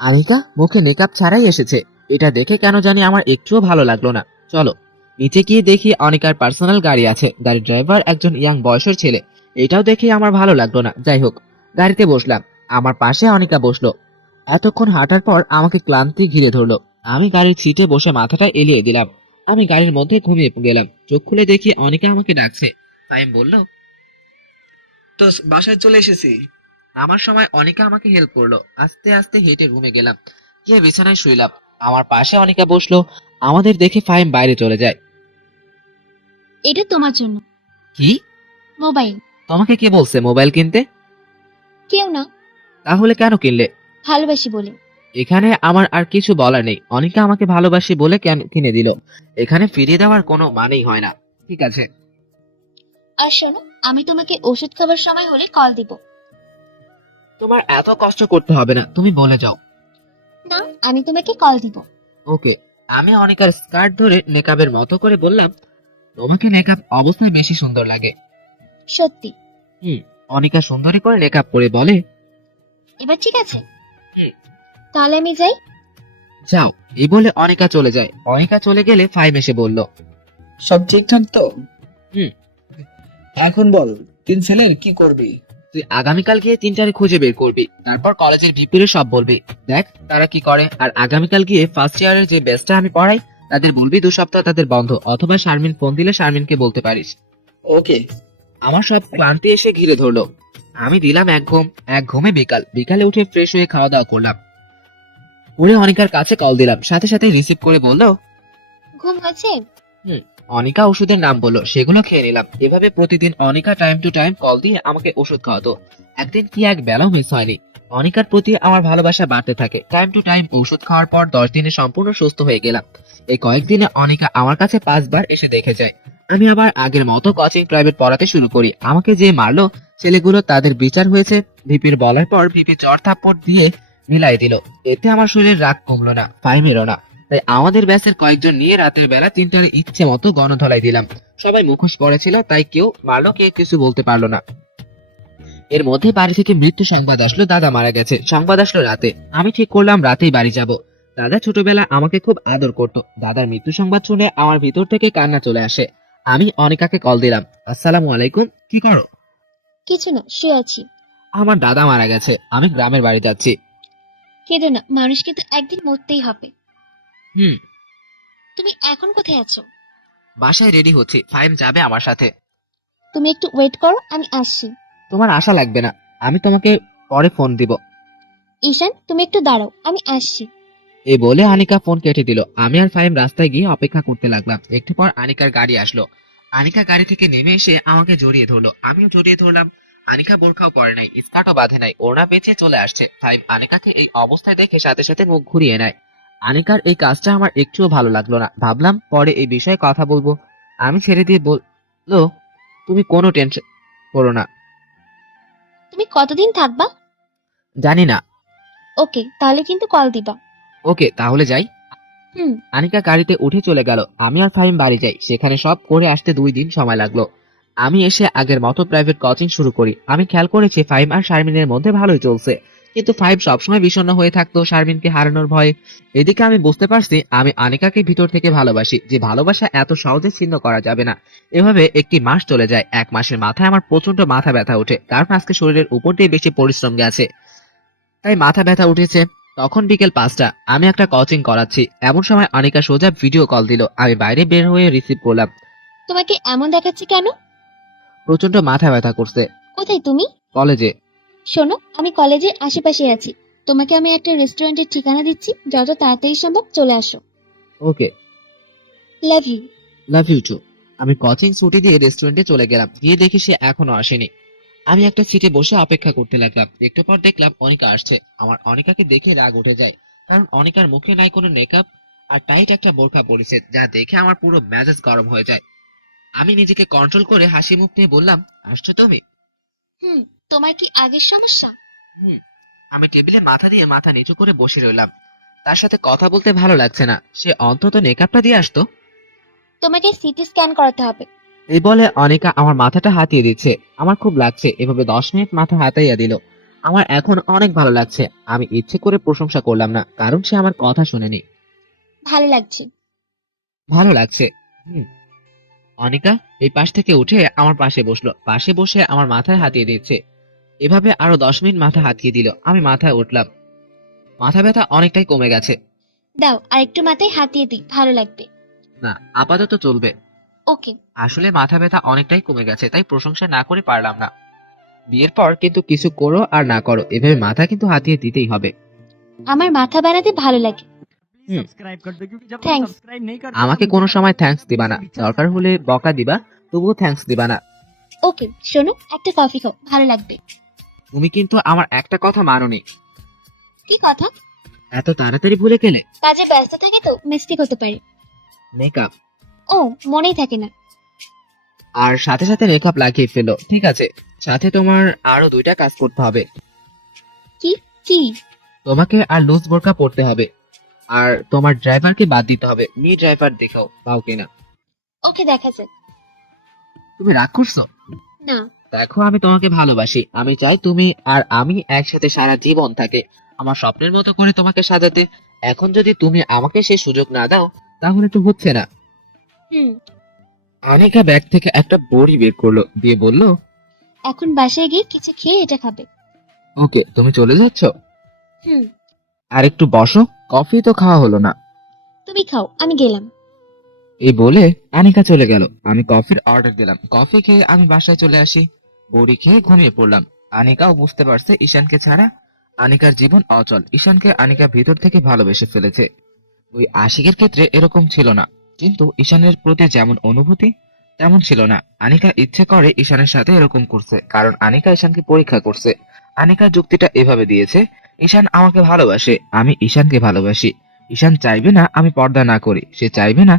আনিকা মুখে মেকআপ ছাড়াই এসেছে। এটা দেখে কেন জানি আমার একটুও ভালো লাগলো না। চলো নিচে গিয়ে দেখি অনিকার পার্সোনাল গাড়ি আছে, গাড়ির ড্রাইভার একজন ইয়াং বয়সের ছেলে। এটাও দেখে আমার ভালো লাগলো না। যাই হোক, গাড়িতে বসলাম, আমার পাশে অনিকা বসলো। এতক্ষণ হাঁটার পর আমাকে ক্লান্তি ঘিরে ধরলো। আমি গাড়ির সিটে বসে মাথাটা এলিয়ে দিলাম। আমি গাড়ির মধ্যে ঘুমিয়ে গেলাম। চোখ খুলে দেখি অনিকা আমাকে ডাকছে। ফাহিম বলল, তো বাসায় চলে এসেছি। নামার সময় অনিকা আমাকে হেল্প করলো। আস্তে আস্তে হেঁটে রুমে গেলাম, গিয়ে বিছানায় শুইলাম। আমার পাশে অনিকা বসলো। আমাদের দেখে ফাহিম বাইরে চলে যায়। এটা তোমার জন্য কি? মোবাইল। তোমাকে কে বলছে মোবাইল কিনতে? কেউ না, তাহলে কেন কিনলে? ভালোবাসি বলে। এখানে আমার আর কিছু বলার নেই। অনিকা আমাকে ভালোবাসি বলে কেন কিনে দিল, এখানে ফিরিয়ে দেওয়ার কোনো মানেই হয় না। ঠিক আছে, আর শোনো, আমি তোমাকে ওষুধ খাবার সময় হলে কল দিব। তোমার এত কষ্ট করতে হবে না, তুমি বলে যাও। না, আমি তোমাকে কল দিব। ওকে। আমি অনিকার স্কার্ট ধরে নেকাবের মতো করে বললাম, তোমাকে নেকাব অবস্থায় বেশি সুন্দর লাগে। সত্যি? অনিকা সুন্দরী করে নেকাব পরে বলে, এবার ঠিক আছে? হুম। তাহলে আমি যাই। যাও। এই বলে অনিকা চলে যায়। অনিকা চলে গেলে ফাইম এসে বলল, সব ঠিকঠাক তো? হুম। এখন বল, 3 ছেলের কি করবি? তুই আগামীকাল গিয়ে 3টারে খুঁজে বের করবি, তারপর কলেজের ভিপিরে সব বলবি, দেখ তারা কি করে। আর আগামীকাল গিয়ে ফার্স্ট ইয়ারের যে ব্যাচটা আমি পড়াই তাদের বলবি 2 সপ্তাহ তাদের বন্ধ, অথবা শারমিন ফোন দিলে শারমিনকে বলতে পারিস। ওকে। আমার সব ক্লান্তি এসে ঘিরে ধরলো। আমি দিলাম এক ঘুমে বিকালে উঠে ফ্রেশ হয়ে খাওয়া দাওয়া করলাম, করে অনিকার কাছে কল দিলাম, সাথে সাথে রিসিভ করে বলল, ঘুম হয়েছে? অনিকা ওষুধের নাম বললো, সেগুলো খেয়ে নিলাম। এভাবে প্রতিদিন Anika time to time call দিয়ে আমাকে ওষুধ খাওয়াতো। একদিন কি এক বেলাও মিস হয়নি। অনিকার প্রতি আমার ভালোবাসা বাড়তে থাকে। টাইম টু টাইম ওষুধ খাওয়ার পর 10 দিনে সম্পূর্ণ সুস্থ হয়ে গেলাম। এই কয়েকদিনে অনিকা আমার কাছে 5 বার এসে দেখে যায়। আমি আবার আগের মতো কোচিং প্রাইভেট পড়াতে শুরু করি। আমাকে যে মারলো ছেলেগুলো তাদের বিচার হয়েছে। ভিপির বলার পর ভিপি চড় থাপ্পড় দিয়ে মিলাই দিল। এতে আমার শরীরের রাগ কমলো না, ফাইমেরও না। তাই আমাদের ব্যাচের কয়েকজন নিয়ে রাতের বেলা 3টার ইচ্ছে মতো গণধলাই দিলাম। সবাই মুখোশ পড়েছিল, তাই কেউ মারলো কে কিছু বলতে পারলো না। এর মধ্যে বাড়ি থেকে মৃত্যু সংবাদ আসলো, দাদা মারা গেছে। সংবাদ আসলো রাতে। আমি ঠিক করলাম রাতেই বাড়ি যাব। দাদা ছোটবেলা আমাকে খুব আদর করত। দাদার মৃত্যু সংবাদ শুনে আমার ভিতর থেকে কান্না চলে আসে। আমি অনিকাকে কল দিলাম, আসসালামু আলাইকুম, কি করো? কিছু না, শুয়ে আছি। আমার দাদা মারা গেছে, আমি গ্রামের বাড়ি যাচ্ছি। কেঁদো না, মানুষকে তো একদিন মরতেই হবে। হুম। তুমি এখন কোথায় আছো? বাসায় রেডি হচ্ছি, ফাইম যাবে আমার সাথে। তুমি একটু ওয়েট করো, আমি আসছি। তোমার আশা লাগবে না, আমি তোমাকে পরে ফোন দিব। ঈশান, তুমি একটু দাঁড়াও, আমি আসছি। এই বলে আনিকা ফোন কেটে দিল। আমি আর ফাহিম রাস্তায় গিয়ে অপেক্ষা করতে লাগলাম। একটু পর আনিকার গাড়ি আসলো। আনিকা গাড়ি থেকে নেমে এসে আমাকে জড়িয়ে ধরলো, আমিও জড়িয়ে ধরলাম। আনিকা বোরখাও পরে নাই, স্কার্টও বাঁধে নাই, ওড়না পেঁচিয়ে চলে আসছে। ফাহিম আনিকাকে এই অবস্থায় দেখে সাথে সাথে মুখ ঘুরিয়ে নেয়। আনিকার এই কাজটা আমার একটুও ভালো লাগলো না। ভাবলাম পরে এই বিষয়ে কথা বলবো। আমি ছেড়ে দিয়ে বললো, তুমি কোনো টেনশন করো না। তুমি কতদিন থাকবা? জানি না। ওকে, তাহলে কিন্তু কল দিবা। ওকে, তাহলে যাই। হুম। আনিকা গাড়িতে উঠে চলে গেল। আমি আর ফাহিম বাড়ি যাই। সেখানে সব করে আসতে 2 দিন সময় লাগলো। আমি এসে আগের মতো প্রাইভেট কোচিং শুরু করি। আমি খেয়াল করেছি ফাহিম আর শারমিনের মধ্যে ভালোই চলছে, কিন্তু ফাহিম সবসময় বিষণ্ণ হয়ে থাকতো শারমিনকে হারানোর ভয়ে। এদিকে আমি বুঝতে পারছি আমি আনিকাকে ভিতর থেকে ভালোবাসি, যে ভালোবাসা এত সহজে ছিন্ন করা যাবে না। এভাবে একটি মাস চলে যায়। 1 মাসের মাথায় আমার প্রচন্ড মাথা ব্যথা ওঠে, কারণ আজকে শরীরের উপর দিয়ে বেশি পরিশ্রম গেছে, তাই মাথা ব্যথা উঠেছে। তখন বিকেল 5টা, আমি একটা কোচিং করাচ্ছি। এমন সময় অনিকা সোজা ভিডিও কল দিল। আমি বাইরে বের হয়ে রিসিভ করলাম। তোমাকে এমন দেখাচ্ছে কেন? প্রচন্ড মাথা ব্যথা করছে। কোথায় তুমি? কলেজে। শোনো, আমি কলেজের আশেপাশে আছি। তোমাকে আমি একটা রেস্টুরেন্টের ঠিকানা দিচ্ছি, যত তাড়াতাড়ি সম্ভব চলে আসো। Okay, love you. Love you too. আমি কোচিং ছুটি দিয়ে রেস্টুরেন্টে চলে গেলাম। গিয়ে দেখি সে এখনো আসেনি। আমি একটা সিটে বসে অপেক্ষা করতে লাগলাম। একটু পর দেখলাম অনিকা আসছে। আমার অনিকাকে দেখে রাগ উঠে যায়, কারণ অনিকার মুখে নাই কোনো মেকআপ আর টাইট একটা বোরখা পরেছে, যা দেখে আমার পুরো মেজাজ গরম হয়ে যায়। আমি নিজেকে কন্ট্রোল করে হাসি মুখ নিয়ে বললাম, আসছো তুমি? তোমার কি আগের সমস্যা? হুম। আমি টেবিলে মাথা দিয়ে মাথা নিচু করে বসে রইলাম। তার সাথে কথা বলতে ভালো লাগছে না, সে অন্তত মেকআপটা দিয়ে আসতো। তোমাকে সিটি স্ক্যান করাতে হবে। এই বলে অনিকা আমার মাথাটা হাতিয়ে দিচ্ছে। আমার খুব লাগছে। এভাবে 10 মিনিট মাথা হাতাইয়া দিল। আমার এখন অনেক ভালো লাগছে। আমি ইচ্ছে করে প্রশংসা করলাম না, কারণ সে আমার কথা শুনেনি। ভালো লাগছে। ভালো লাগছে। হুম। অনিকা এই পাশ থেকে উঠে আমার পাশে বসলো। পাশে বসে আমার মাথায় হাতিয়ে দিচ্ছে। এভাবে আরো 10 মিনিট মাথা হাতিয়ে দিল। আমি মাথায় উঠলাম। মাথা ব্যথা অনেকটাই কমে গেছে। দাও, আর একটু মাথায় হাতিয়ে দিই, ভালো লাগবে। না, আপাতত চলবে। ওকে। আসলে মাথা ব্যথা অনেকটাই কমে গেছে, তাই প্রশংসা না করে পারলাম না। বিয়ের পর কিন্তু কিছু করো আর না করো, এভাবে মাথা কিন্তু হাতিয়ে দিতেই হবে। আমার মাথা বানাতে ভালো লাগে। হুম। থ্যাঙ্কস। আমাকে কোনো সময় থ্যাঙ্কস দিবা না, দরকার হলে বকা দিবা, তবুও থ্যাঙ্কস দিবা না। ওকে, শোনো, একটা কফি খাও, ভালো লাগবে। তুমি কিন্তু আমার একটা কথা মানোনি। কি কথা? এত তাড়াতাড়ি ভুলে গেলে? কাজে ব্যস্ত থাকে তো মিস্টেক হতে পারে। মেকআপ। ও, মনেই থাকে না। আর সাথে সাথে মেকআপ লাগিয়ে ফেলো। ঠিক আছে, সাথে তোমার আরো 2টা কাজ করতে হবে। কি কি? তোমাকে আর লুজ বোরকা পরতে হবে, আর তোমার ড্রাইভারকে বাদ দিতে হবে। মি ড্রাইভার দেখাও পাও কিনা। ওকে, দেখা যাক। তুমি রাগ করছো? না। দেখো, আমি তোমাকে ভালোবাসি। আমি চাই তুমি আর আমি একসাথে সারা জীবন থাকে, আমার স্বপ্নের মতো করে তোমাকে সাজাতে। এখন যদি তুমি আমাকে সেই সুযোগ না দাও তাহলে তো হচ্ছে না। হুম। অনিকা ব্যাগ থেকে একটা বড়ি বের করলো, দিয়ে বলল, এখন বাসায় গিয়ে কিছু খেয়ে এটা খাবে। ওকে, তুমি চলে যাচ্ছ? হুম। আর একটু বসো, কফি তো খাওয়া হলো না। তুমি খাও, আমি গেলাম। এই বলে আনিকা চলে গেল। আমি কফির অর্ডার দিলাম। কফি খেয়ে আমি বাসায় চলে আসি। বড়ি খেয়ে ঘুমিয়ে পড়লাম। আনিকাও বুঝতে পারছে ঈশানকে ছাড়া আনিকার জীবন অচল। ঈশানকে আনিকা ভিতর থেকে ভালোবেসে ফেলেছে। ওই আশিকের ক্ষেত্রে এরকম ছিল না, কিন্তু ঈশানের প্রতি যেমন অনুভূতি তেমন ছিল না। আনিকা ইচ্ছে করে ঈশানের সাথে এরকম করছে, কারণ আনিকা ঈশানকে পরীক্ষা করছে। আনিকার যুক্তিটা এভাবে দিয়েছে, ঈশান আমাকে ভালোবাসে, আমি ঈশানকে ভালোবাসি। ঈশান চাইবে না আমি পর্দা না করি, সে চাইবে না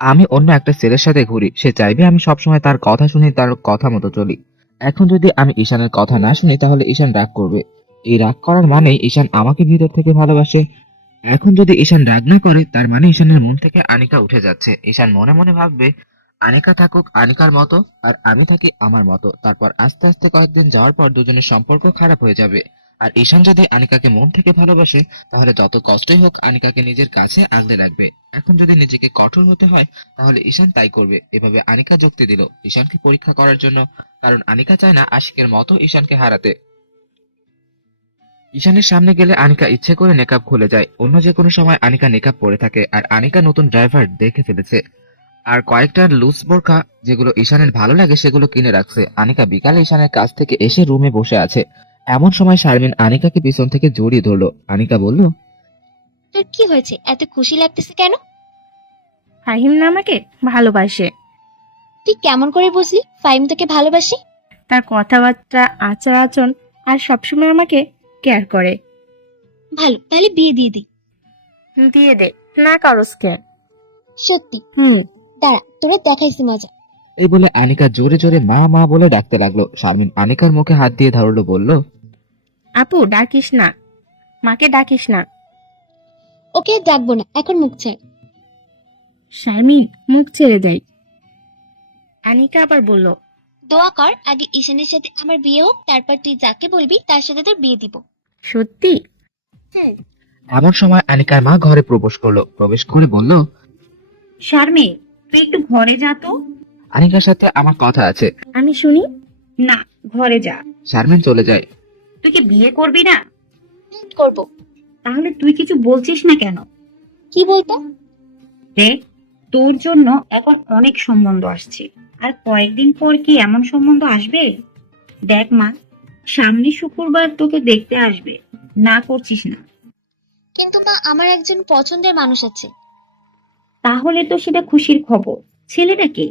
আমি অন্য একটা ছেলের সাথে ঘুরি, সে চাইবে আমি সবসময় তার কথা শুনি, তার কথা মতো চলি। এখন যদি আমি ঈশানের কথা না শুনি তাহলে ঈশান রাগ করবে। এই রাগ করার মানেই ঈশান আমাকে ভিতর থেকে ভালোবাসে। এখন যদি ঈশান রাগ না করে তার মানে ঈশানের মন থেকে আনিকা উঠে যাচ্ছে। ঈশান মনে মনে ভাববে, আনিকা থাকুক আনিকার মতো আর আমি থাকি আমার মতো। তারপর আস্তে আস্তে কয়েকদিন যাওয়ার পর দুজনের সম্পর্ক খারাপ হয়ে যাবে। আর ঈশান যদি আনিকাকে মন থেকে ভালোবাসে তাহলে যত কষ্টই হোক আনিকাকে নিজের কাছে আগলে রাখবে। এখন যদি নিজেকে কঠোর হতে হয় তাহলে ঈশান তাই করবে। এভাবে আনিকা যুক্তি দিল ঈশানকে পরীক্ষা করার জন্য, কারণ আনিকা চায় না আশিকের মতো ঈশানকে হারাতে। ঈশানের সামনে গেলে আনিকা ইচ্ছে করে নেকাব খুলে যায়। অন্য যে কোনো সময় আনিকা নেকাব পরে থাকে, আর আনিকা নতুন ড্রাইভার দেখে ফেলেছে। আর কয়েকটা লুজ বোরকা যেগুলো ঈশানের ভালো লাগে সেগুলো কিনে রাখছে। আনিকা বিকালে ঈশানের কাছ থেকে এসে রুমে বসে আছে। এমন সময় শারমিন আনিকাকে পিছন থেকে জড়িয়ে ধরলো। আনিকা বলল, তোর কি হয়েছে? এত খুশি লাগতেছে কেন? ফাহিম না আমাকে ভালোবাসে। তুই কেমন করে বুঝলি ফাইম তোকে ভালোবাসে? তার কথাবার্তা, আচার আচরণ আর সবসময় আমাকে কেয়ার করে। ভালো, তাহলে বিয়ে দিয়ে দিই। দিয়ে দে না, কারোসকে। সত্যি? হুম। দাঁড়া, তোরা দেখাইছি মজা। এই বলে আনিকা জোরে জোরে মা মা বলে ডাকতে লাগলো। শারমিন আনিকার মুখে হাত দিয়ে ধরলো, বলল, আপু ডাকিস না, মাকে ডাকিস না। ওকে ডাকবো না, এখন মুখ ছাড়। শারমিন মুখ ছেড়ে দেয়। আনিকা আবার বলল, দোয়া কর আগে ঈশানের সাথে আমার বিয়ে হোক, তারপর তুই যাকে বলবি তার সাথে তোর বিয়ে দিব। সত্যি? হুম। এমন সময় আনিকার মা ঘরে প্রবেশ করলো। প্রবেশ করে বলল, শারমিন, তুই একটু ঘরে যা তো। আনিকার সাথে আমার কথা আছে। আমি শুনি। না, ঘরে যা। শারমিন চলে যায়। তুই কি বিয়ে করবি না? করবো। তাহলে তুই কিছু বলছিস না কেন? কি বলবো? দেখ, তোর জন্য এখন অনেক সম্বন্ধ আসছে, আর কয়েকদিন পর কি এমন সম্বন্ধ আসবে? দেখ মা, সামনে শুক্রবার তোকে দেখতে আসবে, না করছিস না। কিন্তু মা, আমার একজন পছন্দের মানুষ আছে। তাহলে তো সেটা খুশির খবর। ছেলেটা কে?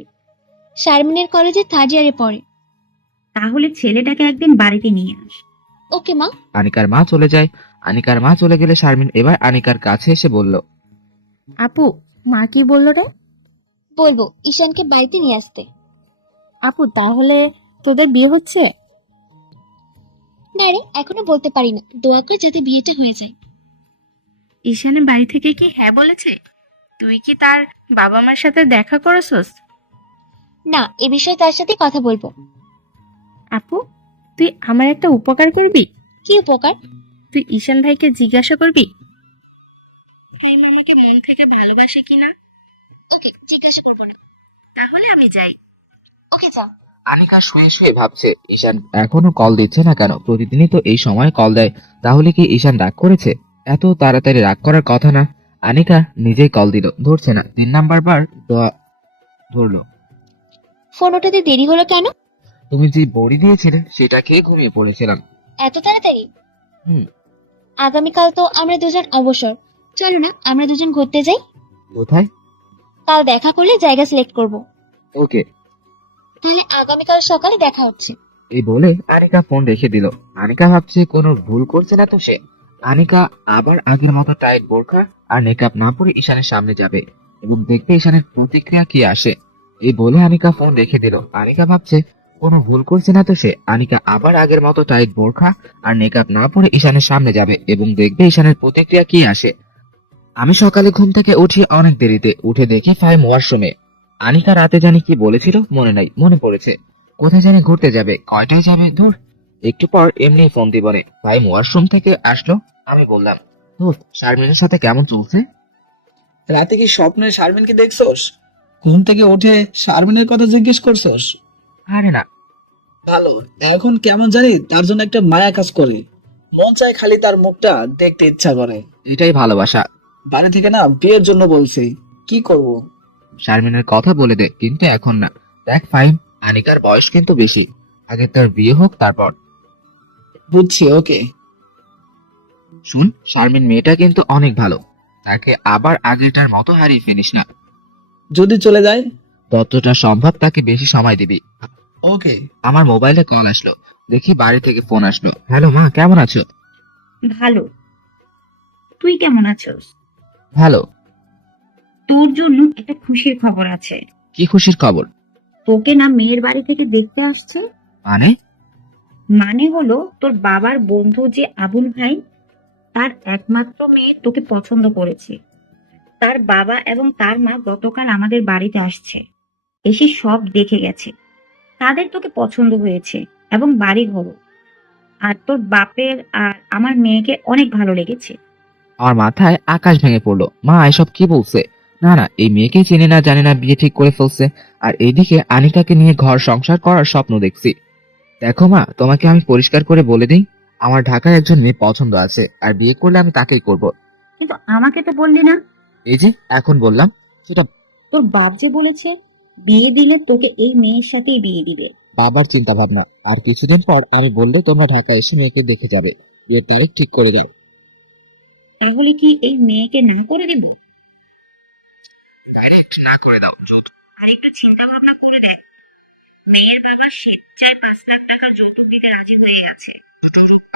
শারমিনের কলেজে 3rd ইয়ারে পড়ে। তাহলে ছেলেটাকে একদিন বাড়িতে নিয়ে আস। ওকে মা। আনিকার মা চলে যায়। আনিকার মা চলে গেলে শারমিন এবার আনিকার কাছে এসে বলল, আপু, মা কি বললো রে? বলবো ঈশানকে বাড়িতে নিয়ে আসতে। আপু তাহলে তোদের বিয়ে হচ্ছে? না রে, এখনো বলতে পারি না, দোয়া কর যাতে বিয়েটা হয়ে যায়। ঈশানের বাড়ি থেকে কি হ্যাঁ বলেছে? তুই কি তার বাবা মার সাথে দেখা করেছস? না, এ বিষয়ে তার সাথে কথা বলবো। আপু, তুই আমার একটা উপকার করবি? কি উপকার? তুই ঈশান ভাইকে জিজ্ঞাসা করবি ফাহিম আমাকে মন থেকে ভালোবাসে কিনা। ওকে, জিজ্ঞাসা করবো না। তাহলে আমি যাই। ওকে, যা। আনিকা শুয়ে শুয়ে ভাবছে ঈশান এখনো কল দিচ্ছে না কেন। প্রতিদিনই তো এই সময় কল দেয়, তাহলে কি ঈশান রাগ করেছে? এত তাড়াতাড়ি রাগ করার কথা না। আনিকা নিজেই কল দিল, ধরছে না। 3 নাম্বার বার ধরলো। ফোন ওঠাতে দেরি হলো কেন? তুমি যে বড়ি দিয়েছিলে সেটা খেয়ে ঘুমিয়ে পড়েছিলাম। এত তাড়াতাড়ি? হুম। আগামীকাল তো আমরা দুজন অবসর, চলো না আমরা দুজন ঘুরতে যাই। কোথায়? কাল দেখা করলে জায়গা সিলেক্ট করব। ওকে। তাহলে আগামীকাল সকালে দেখা হচ্ছে। এই বলে আনিকা ফোন রেখে দিল। আনিকা ভাবছে কোনো ভুল করছে না তো সে। আনিকা আবার আগের মতো টাইট বোরখা আর মেকআপ না পরে ঈশানের সামনে যাবে এবং দেখবে ঈশানের প্রতিক্রিয়া কি আসে। এই বলে আনিকা ফোন রেখে দিল। আনিকা ভাবছে কোনো ভুল করছে না তো সে। আনিকা আবার আগের মতো টাইট বোরখা আর মেকআপ না পরে ঈশানের সামনে যাবে এবং দেখবে ঈশানের প্রতিক্রিয়া কি আসে। আমি সকালে ঘুম থেকে উঠি অনেক দেরিতে, উঠে দেখি ফাহিম ওয়াশরুমে। আনিকা রাতে জানি কি বলেছিল মনে নাই, মনে পড়েছে কোথায় জানি ঘুরতে যাবে, কয়টায় যাবে ধুর। একটু পর এমনি ফোন দিবনে ফাহিম ওয়াশরুম থেকে আসলো। আমি বললাম, দোস্ত শারমিনের সাথে কেমন চলছে? রাতে কি স্বপ্নে শারমিনকে দেখছোস? ঘুম থেকে উঠে শারমিনের কথা জিজ্ঞেস করছোস? আরে না। ভালো। এখন কেমন জানি তার জন্য একটা মায়া কাজ করে, মন চায় খালি তার মুখটা দেখতে ইচ্ছা করে। এটাই ভালোবাসা। বাড়ি থেকে না বিয়ের জন্য বলছে, কি করব? শারমিনের কথা বলে দে, কিন্তু এখন না। দেখ ফাহিম, আনিকার বয়স কিন্তু বেশি, আগে তার বিয়ে হোক তারপর। বুঝছি, ওকে। শুন, শারমিন মেয়েটা কিন্তু অনেক ভালো, তাকে আবার আগেরটার মতো হারিয়ে ফেলিস না। যদি চলে যায়? যতটা সম্ভব তাকে বেশি সময় দিবি। ওকে। আমার মোবাইলে কল আসলো, দেখি বাড়ি থেকে ফোন আসলো। হ্যালো মা, কেমন আছো? ভালো। তুই কেমন আছোস? ভালো। তোর জন্য একটা খুশির খবর আছে। কি খুশির খবর? তোকে না মেয়ের বাড়ি থেকে দেখতে আসছে। মানে? মানে হলো তোর বাবার বন্ধু যে আবুল ভাই, তার একমাত্র মেয়ে তোকে পছন্দ করেছে। তার বাবা এবং তার মা গতকাল আমাদের বাড়িতে আসছে, এসে সব দেখে গেছে। তাদের তোকে পছন্দ হয়েছে এবং বাড়ি ঘরও। আর তোর বাপের আর আমার মেয়েকে অনেক ভালো লেগেছে। আমার মাথায় আকাশ ভেঙে পড়লো। মা এসব কি বলছে? না না, এই মেয়েকে চিনি না জানি না বিয়ে ঠিক করে ফেলছে, আর এইদিকে আনিকাকে নিয়ে ঘর সংসার করার স্বপ্ন দেখছি। দেখো মা, তোমাকে আমি পরিষ্কার করে বলে দিই, আমার ঢাকায় একজন মেয়ে পছন্দ আছে, আর বিয়ে করলে আমি তাকেই করব। কিন্তু আমাকে তো বললি না। এই যে এখন বললাম। সেটা তোর বাপ যে বলেছে বিয়ে দিলে তোকে এই মেয়ের সাথেই বিয়ে দিবে। বাবার চিন্তা ভাবনা। আর কিছুদিন পর আমি বললে তোমরা ঢাকা এসে মেয়েকে দেখে যাবে, বিয়ের তারিখ ঠিক করে দাও। তাহলে কি এই মেয়েকে না করে দেব? ডাইরেক্ট না করে দাও। আর একটু চিন্তা ভাবনা করে দেখ, মেয়ের বাবা স্বেচ্ছায় 5 লাখ টাকা যৌতুক দিতে রাজি হয়ে গেছে।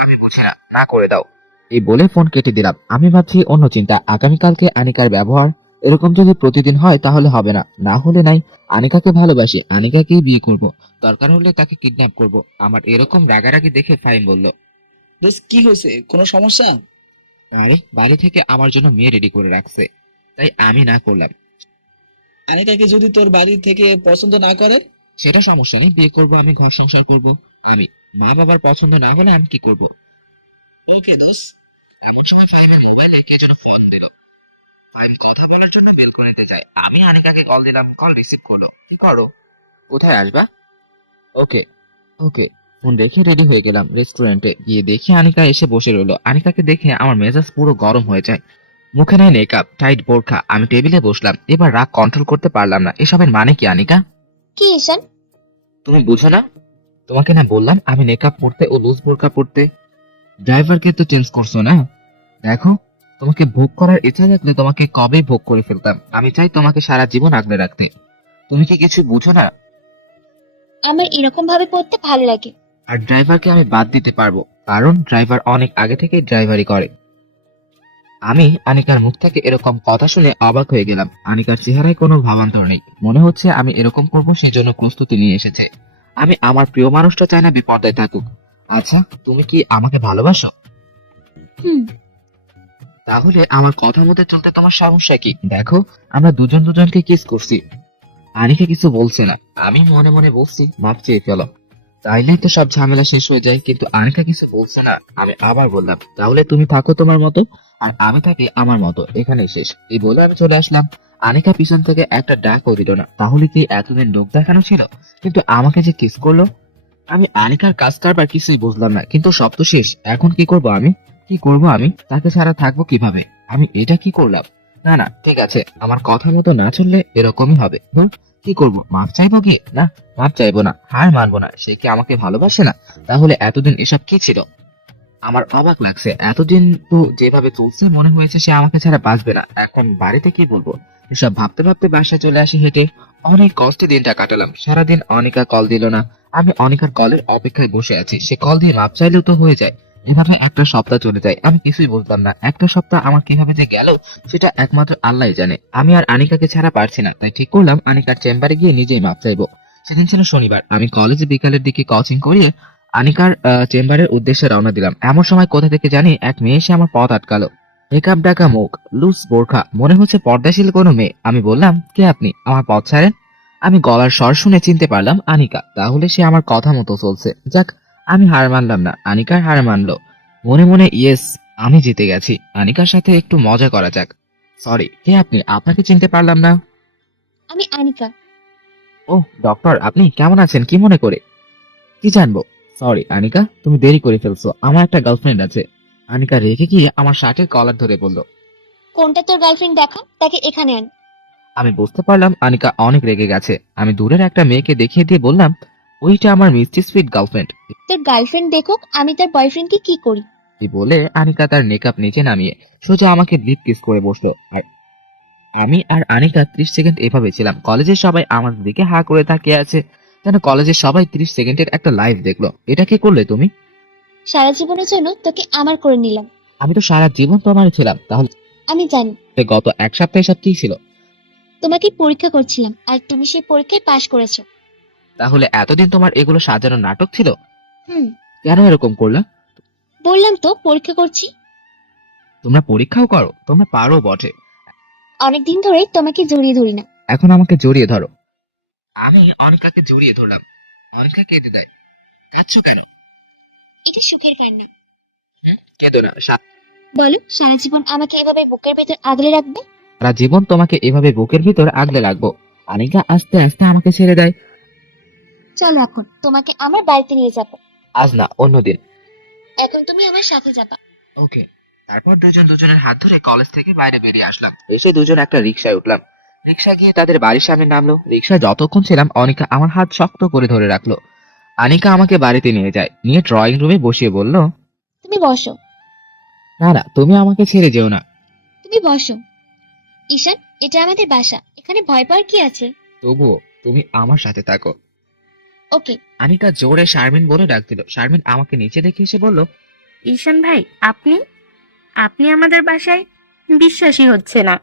আমি বুঝি না, না করে দাও। এই বলে ফোন কেটে দিলাম। আমি ভাবছি অন্য চিন্তা। আগামীকালকে আনিকার ব্যবহার এরকম যদি প্রতিদিন হয় তাহলে হবে না, না হলে নাই। আনিকাকে ভালোবাসি, আনিকাকেই বিয়ে করব, দরকার হলে তাকে কিডন্যাপ করব। আমার এরকম রাগারাগি দেখে ফাইম বলল, বেশ, কি হয়েছে? কোনো সমস্যা? আরে বাড়ি থেকে আমার জন্য মেয়ে রেডি করে রাখছে, তাই আমি না করলাম। আনিকাকে যদি তোর বাড়ি থেকে পছন্দ না করে? সেটা সমস্যা নেই, বিয়ে করব আমি, ঘর সংসার করব আমি। মা বাবার পছন্দ না হলে আমি কি করব? ওকে দোস। এমন সময় ফাইমের মোবাইলে কে যেন ফোন দিল। ফাইম কথা বলার জন্য বেল করে দিতে চাই। আমি আনিকাকে কল দিলাম, কল রিসিভ করলো। কি করো? কোথায় আসবা? ওকে ওকে। ফোন রেখে রেডি হয়ে গেলাম। রেস্টুরেন্টে গিয়ে দেখি আনিকা এসে বসে রইলো। আনিকাকে দেখে আমার মেজাজ পুরো গরম হয়ে যায়। মুখে নাই মেকআপ, টাইট বোরখা। আমি টেবিলে বসলাম। এবার রাগ কন্ট্রোল করতে পারলাম না। এসবের মানে কি আনিকা? কি ঈশান? তুমি বুঝো না? তোমাকে না বললাম আমি মেকআপ পরতে ও লুজ বোরকা পরতে? ড্রাইভারকে তো চেঞ্জ করছো না? দেখো, তোমাকে ভোগ করার ইচ্ছা থাকলে তোমাকে কবেই ভোগ করে ফেলতাম। আমি চাই তোমাকে সারা জীবন আগলে রাখতে। তুমি কি কিছু বুঝো না? আমার এরকম ভাবে পড়তে ভালো লাগে। আর ড্রাইভারকে আমি বাদ দিতে পারবো, কারণ ড্রাইভার অনেক আগে থেকে ড্রাইভারি করে। আমি আনিকার মুখ থেকে এরকম কথা শুনে অবাক হয়ে গেলাম। আনিকার চেহারায় কোনো ভাবান্তর নেই, মনে হচ্ছে আমি এরকম করবো সেজন্য প্রস্তুতি নিয়ে এসেছে। আমি আমার প্রিয় মানুষটা চাই না বিপর্যয় থাকুক। আচ্ছা, তুমি কি আমাকে ভালোবাসো? হুম। তাহলে আমার কথা মতো চলতে তোমার সমস্যা কি? দেখো, আমরা দুজন দুজনকে কিস করছি। আনিকা কিছু বলছে না। আমি মনে মনে বলছি মাপ চেয়ে ফেলো, তাইলেই তো সব ঝামেলা শেষ হয়ে যায়। কিন্তু আনিকা কিছু বলছে না। আমি আবার বললাম, তাহলে তুমি থাকো তোমার মতো আর আমি থাকি আমার মতো, এখানেই শেষ। এই বলে আমি চলে আসলাম। আনিকা পিছন থেকে একটা ডাকও দিল না। তাহলে কি এতদিন লোক দেখানো ছিল? কিন্তু আমাকে যে কিস করলো। আমি আনিকার কাজ কারবার কিছুই বুঝলাম না, কিন্তু সব তো শেষ। এখন কি করব আমি? কি করব আমি? তাকে ছাড়া থাকবো কিভাবে? আমি এটা কি করলাম? না না, ঠিক আছে, আমার কথা মতো না চললে এরকমই হবে। কি করব? মাফ চাইবো কি? না, মাফ চাইবো না, হার মানবো না। সে কি আমাকে ভালোবাসে না? তাহলে এতদিন এসব কি ছিল? আমার অবাক লাগছে। এতদিন তো যেভাবে চলছে মনে হয়েছে সে আমাকে ছাড়া বাঁচবে না। এখন বাড়িতে কি বলবো? এসব ভাবতে ভাবতে বাসায় চলে আসি হেঁটে। অনেক কষ্টে দিনটা কাটালাম। সারাদিন অনিকা কল দিল না। আমি অনিকার কলের অপেক্ষায় বসে আছি। সে কল দিয়ে মাপ চাইলেও তো হয়ে যায়, এভাবে একটা সপ্তাহ চলে যায়, আমি কিছুই বুঝলাম না। একটা সপ্তাহ আমার কিভাবে যে গেল সেটা একমাত্র আল্লাহই জানে। আমি আর আনিকাকে ছাড়া পারছি না, তাই ঠিক করলাম আনিকার চেম্বারে গিয়ে নিজেই মাপ চাইবো। সেদিন ছিল শনিবার, আমি কলেজে বিকালের দিকে কোচিং করিয়ে আনিকার চেম্বারের উদ্দেশ্যে রওনা দিলাম। এমন সময় কোথা থেকে জানি এক মেয়ে এসে আমার পথ আটকালো। মেকআপ ডাকা মুখ, লুজ বোরখা, মনে হচ্ছে পর্দাশীল কোনো মেয়ে। আমি বললাম, কে আপনি? আমার পথ ছাড়েন। আমি গলার স্বর শুনে চিনতে পারলাম আনিকা। তাহলে সে আমার কথা মতো চলছে। যাক, আমি হার মানলাম না, আনিকার হার মানলো। মনে মনে ইয়েস, আমি জিতে গেছি। আনিকার সাথে একটু মজা করা যাক। সরি, কে আপনি? আপনাকে চিনতে পারলাম না। আমি আনিকা। ওহ ডক্টর, আপনি কেমন আছেন? কি মনে করে? কি জানবো? সরি আনিকা, তুমি দেরি করে ফেলছো, আমার একটা গার্লফ্রেন্ড আছে। আনিকা রেগে গিয়ে আমার শার্টের কলার ধরে বলল। কোনটা তোর গার্লফ্রেন্ড দেখা, তাকে এখানে আন। আমি বুঝতে পারলাম আনিকা অনেক রেগে গেছে। আমি দূরের একটা মেয়েকে দেখিয়ে দিয়ে বললাম, ওইটা আমার মিষ্টি সুইট গার্লফ্রেন্ড। তোর গার্লফ্রেন্ড দেখুক আমি তার বয়ফ্রেন্ডকে কি করি। এই বলে আনিকা তার মেকআপ নিচে নামিয়ে সোজা আমাকে ব্লিপ কিস করে বসলো। আর আমি আর আনিকা 30 সেকেন্ড এভাবে ছিলাম। কলেজের সবাই আমাদের দিকে হা করে তাকিয়ে আছে, যেন কলেজের সবাই 30 সেকেন্ডের একটা লাইভ দেখলো। এটা কি করলে তুমি? সারা জীবনের জন্য তোকে আমার করে নিলাম। আমি তো সারা জীবন তোমার ছিলাম। তাহলে আমি জানি গত এক সপ্তাহে সব কি ছিল? তোমাকে পরীক্ষা করছিলাম আর তুমি সেই পরীক্ষায় পাশ করেছো। তাহলে এতদিন তোমার এগুলো সাজানো নাটক ছিল? হুম, কেন এরকম করলা? বললাম তো পরীক্ষা করছি। তোমরা পরীক্ষাও করো? তোমরা পারো বটে। অনেকদিন ধরে তোমাকে জড়িয়ে ধরি না। এখন আমাকে জড়িয়ে ধরো। আমি অনিকাকে জড়িয়ে ধরলাম। অনিকা কেঁদে দেয়। কাঁদছো কেন? এটা সুখের কান্না। কেঁদো না। বলো, সারা জীবন আমাকে এভাবে বুকের ভেতর আগলে রাখবে? সারা জীবন তোমাকে এভাবে বুকের ভিতর আগলে রাখবো। আনিকা আস্তে আস্তে আমাকে ছেড়ে দেয়। চলো এখন তোমাকে আমার বাড়িতে নিয়ে যাবো। আজ না, অন্যদিন। এখন তুমি আমার সাথে যাবা। ওকে। তারপর দুজন দুজনের হাত ধরে কলেজ থেকে বাইরে বেরিয়ে আসলাম। এসে দুজন একটা রিকশায় উঠলাম। রিকশা গিয়ে তাদের বাড়ির সামনে নামলো। রিকশায় যতক্ষণ ছিলাম অনিকা আমার হাত শক্ত করে ধরে রাখলো। আনিকা আমাকে বাড়িতে নিয়ে যায়, নিয়ে ড্রয়িং রুমে বসিয়ে বলল, তুমি বসো। না না, তুমি আমাকে ছেড়ে যেও না। তুমি বসো। ঈশান, এটা আমাদের বাসা, এখানে ভয় পাওয়ার কি আছে? তবুও তুমি আমার সাথে থাকো। ওকে। আনিকা জোরে শারমিন বলে ডাক দিল। শারমিন আমাকে নিচে দেখে এসে বলল, ঈশান ভাই, আপনি আপনি আমাদের বাসায়? বিশ্বাসই হচ্ছে না।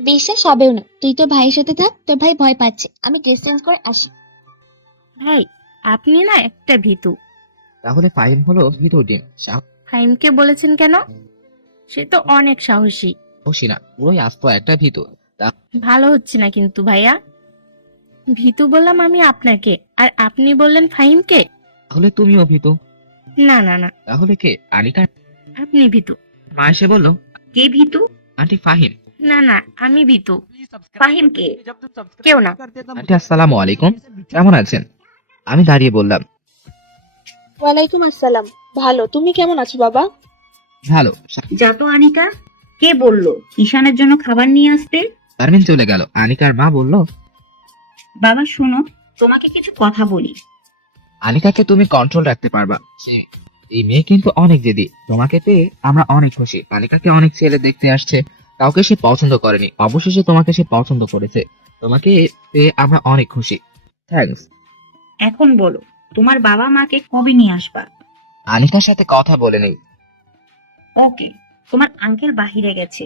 বিশ্বাস হবেও না। তুই তো ভাইয়ের সাথে থাক, তোর ভাই ভয় পাচ্ছে। আমি ড্রেস চেঞ্জ করে আসি। ভাই, আপনি না একটা ভীতু। তাহলে ফাহিম হলো ভিতর ডিম। ফাহিমকে বলেছেন কেন? সে তো অনেক সাহসী। সাহসী না, পুরোই আস্ত একটা ভিতর। ভালো হচ্ছে না কিন্তু ভাইয়া। ভীতু বললাম আমি আপনাকে, আর আপনি বললেন ফাহিমকে। তাহলে তুমিও ভীতু। না না না, তাহলে কে? আনিকা। আপনি ভীতু। মা এসে বলল, কে ভীতু? আন্টি ফাহিম। না না, আমি ভীতু। ফাহিম কে? কেউ না। আন্টি আসসালামু আলাইকুম, কেমন আছেন? আমি দাঁড়িয়ে বললাম, ওয়ালাইকুম আসসালাম। ভালো, তুমি কেমন আছো বাবা? ভালো। যা তো আনিকা, কে বললো ঈশানের জন্য খাবার নিয়ে আসতে? শারমিন চলে গেল। আনিকার মা বলল, বাবা শোনো, তোমাকে কিছু কথা বলি। আনিকাকে তুমি কন্ট্রোল রাখতে পারবা। এই মেয়ে কিন্তু অনেক জেদি। তোমাকে পেয়ে আমরা অনেক খুশি। আনিকাকে অনেক ছেলে দেখতে আসছে, কাউকে সে পছন্দ করেনি, অবশেষে তোমাকে সে পছন্দ করেছে। তোমাকে পেয়ে আমরা অনেক খুশি। থ্যাঙ্কস। এখন বলো, তোমার বাবা মাকে কবে নিয়ে আসবা? আনিকার সাথে কথা বলে নেই। ওকে। তোমার আঙ্কেল বাহিরে গেছে,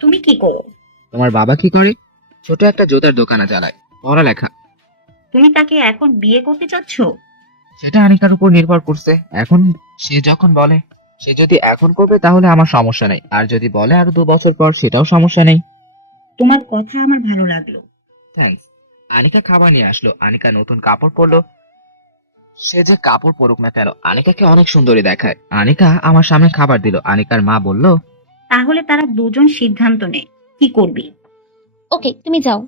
তুমি কি করো? তোমার বাবা কি করে? ছোট একটা জুতার দোকানে চালায়, পড়ালেখা। তুমি তাকে এখন বিয়ে করতে চাচ্ছ? সেটা আনিকার উপর নির্ভর করছে। এখন সে যখন বলে, সে যদি এখন করবে তাহলে আমার সমস্যা নেই, আর যদি বলে আরো 2 বছর পর, সেটাও সমস্যা নেই। তোমার কথা আমার ভালো লাগলো। থ্যাঙ্কস। আনিকা খাবার নিয়ে আসলো। আনিকা নতুন কাপড় পরলো। সে যে কাপড় পরুক না কেন, আনিকাকে অনেক সুন্দরী দেখায়। আনিকা আমার সামনে খাবার দিল। আনিকার মা বলল, তাহলে তারা দুজন সিদ্ধান্ত নেয় কি করবি। ওকে, তুমি যাও।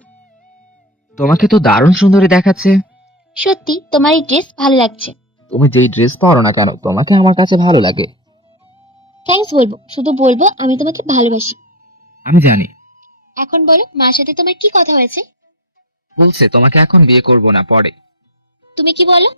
তোমাকে তো দারুণ সুন্দরী দেখাচ্ছে। সত্যি তোমার এই ড্রেস ভালো লাগছে। তুমি যেই ড্রেস পরো না কেন, তোমাকে আমার কাছে ভালো লাগে। থ্যাঙ্কস বলবো, শুধু বলবো আমি তোমাকে ভালোবাসি। আমি জানি। এখন বলো, মার সাথে তোমার কি কথা হয়েছে? বলছে তোমাকে এখন বিয়ে করব না, পরে। তুমি কি বলো?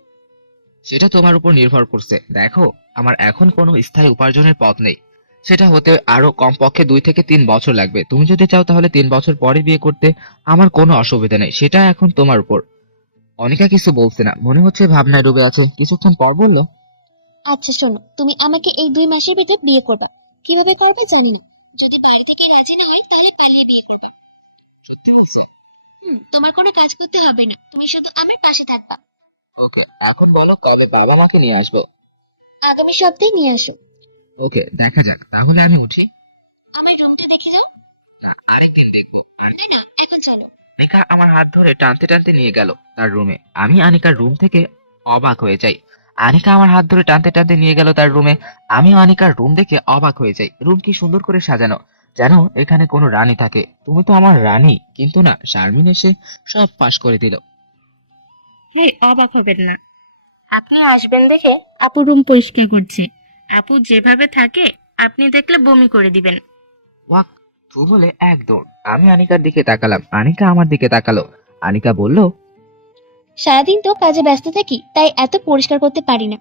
সেটা তোমার উপর নির্ভর করছে। দেখো, আমার এখন কোনো স্থায়ী উপার্জনের পথ নেই। সেটা হতে আরো কমপক্ষে 2 থেকে 3 বছর লাগবে। তুমি যদি চাও তাহলে 3 বছর পরে বিয়ে করতে আমার কোনো অসুবিধা নেই। সেটা এখন তোমার উপর। অনিকা কিছু বলছে না, মনে হচ্ছে ভাবনায় ডুবে আছে। কিছুক্ষণ পর বলল, আচ্ছা শোনো, তুমি আমাকে এই 2 মাসের ভিতর বিয়ে করবে। কিভাবে করবে জানি না। যদি বাড়ি থেকে রাজি না হয় তাহলে পালিয়ে বিয়ে করবে। সত্যি বলছো? তোমার কোনো কাজ করতে হবে না, তুমি শুধু আমার পাশে থাকবা। ওকে, এখন বলো কবে বাবা মাকে নিয়ে আসবো? আগামী সপ্তাহে নিয়ে আসো। ওকে, দেখা যাক। তাহলে আমি উঠি? আমার রুমটা দেখে যাও। না, আরেকদিন দেখবো। আর না না, এখন চলো। আনিকা আমার হাত ধরে টানতে টানতে নিয়ে গেল তার রুমে। আমি আনিকার রুম থেকে অবাক হয়ে যাই। আনিকা আমার হাত ধরে টানতে টানতে নিয়ে গেল তার রুমে। আমি আনিকার রুম দেখে অবাক হয়ে যাই। রুম কি সুন্দর করে সাজানো, যেন এখানে কোনো রানী থাকে। তুমি তো আমার রানী, কিন্তু না, শারমিন এসে সব ফাঁস করে দিল। হে, অবাক হবেন না। আপনি আসবেন দেখে আপু রুম পরিষ্কার করছে। আপু যেভাবে থাকে আপনি দেখলে বমি করে দিবেন। ওয়াক তু বলে এক দৌড়। আমি আনিকার দিকে তাকালাম, আনিকা আমার দিকে তাকালো। আনিকা বলল, সারাদিন তো কাজে ব্যস্ত থাকি, তাই এত পরিষ্কার করতে পারি না।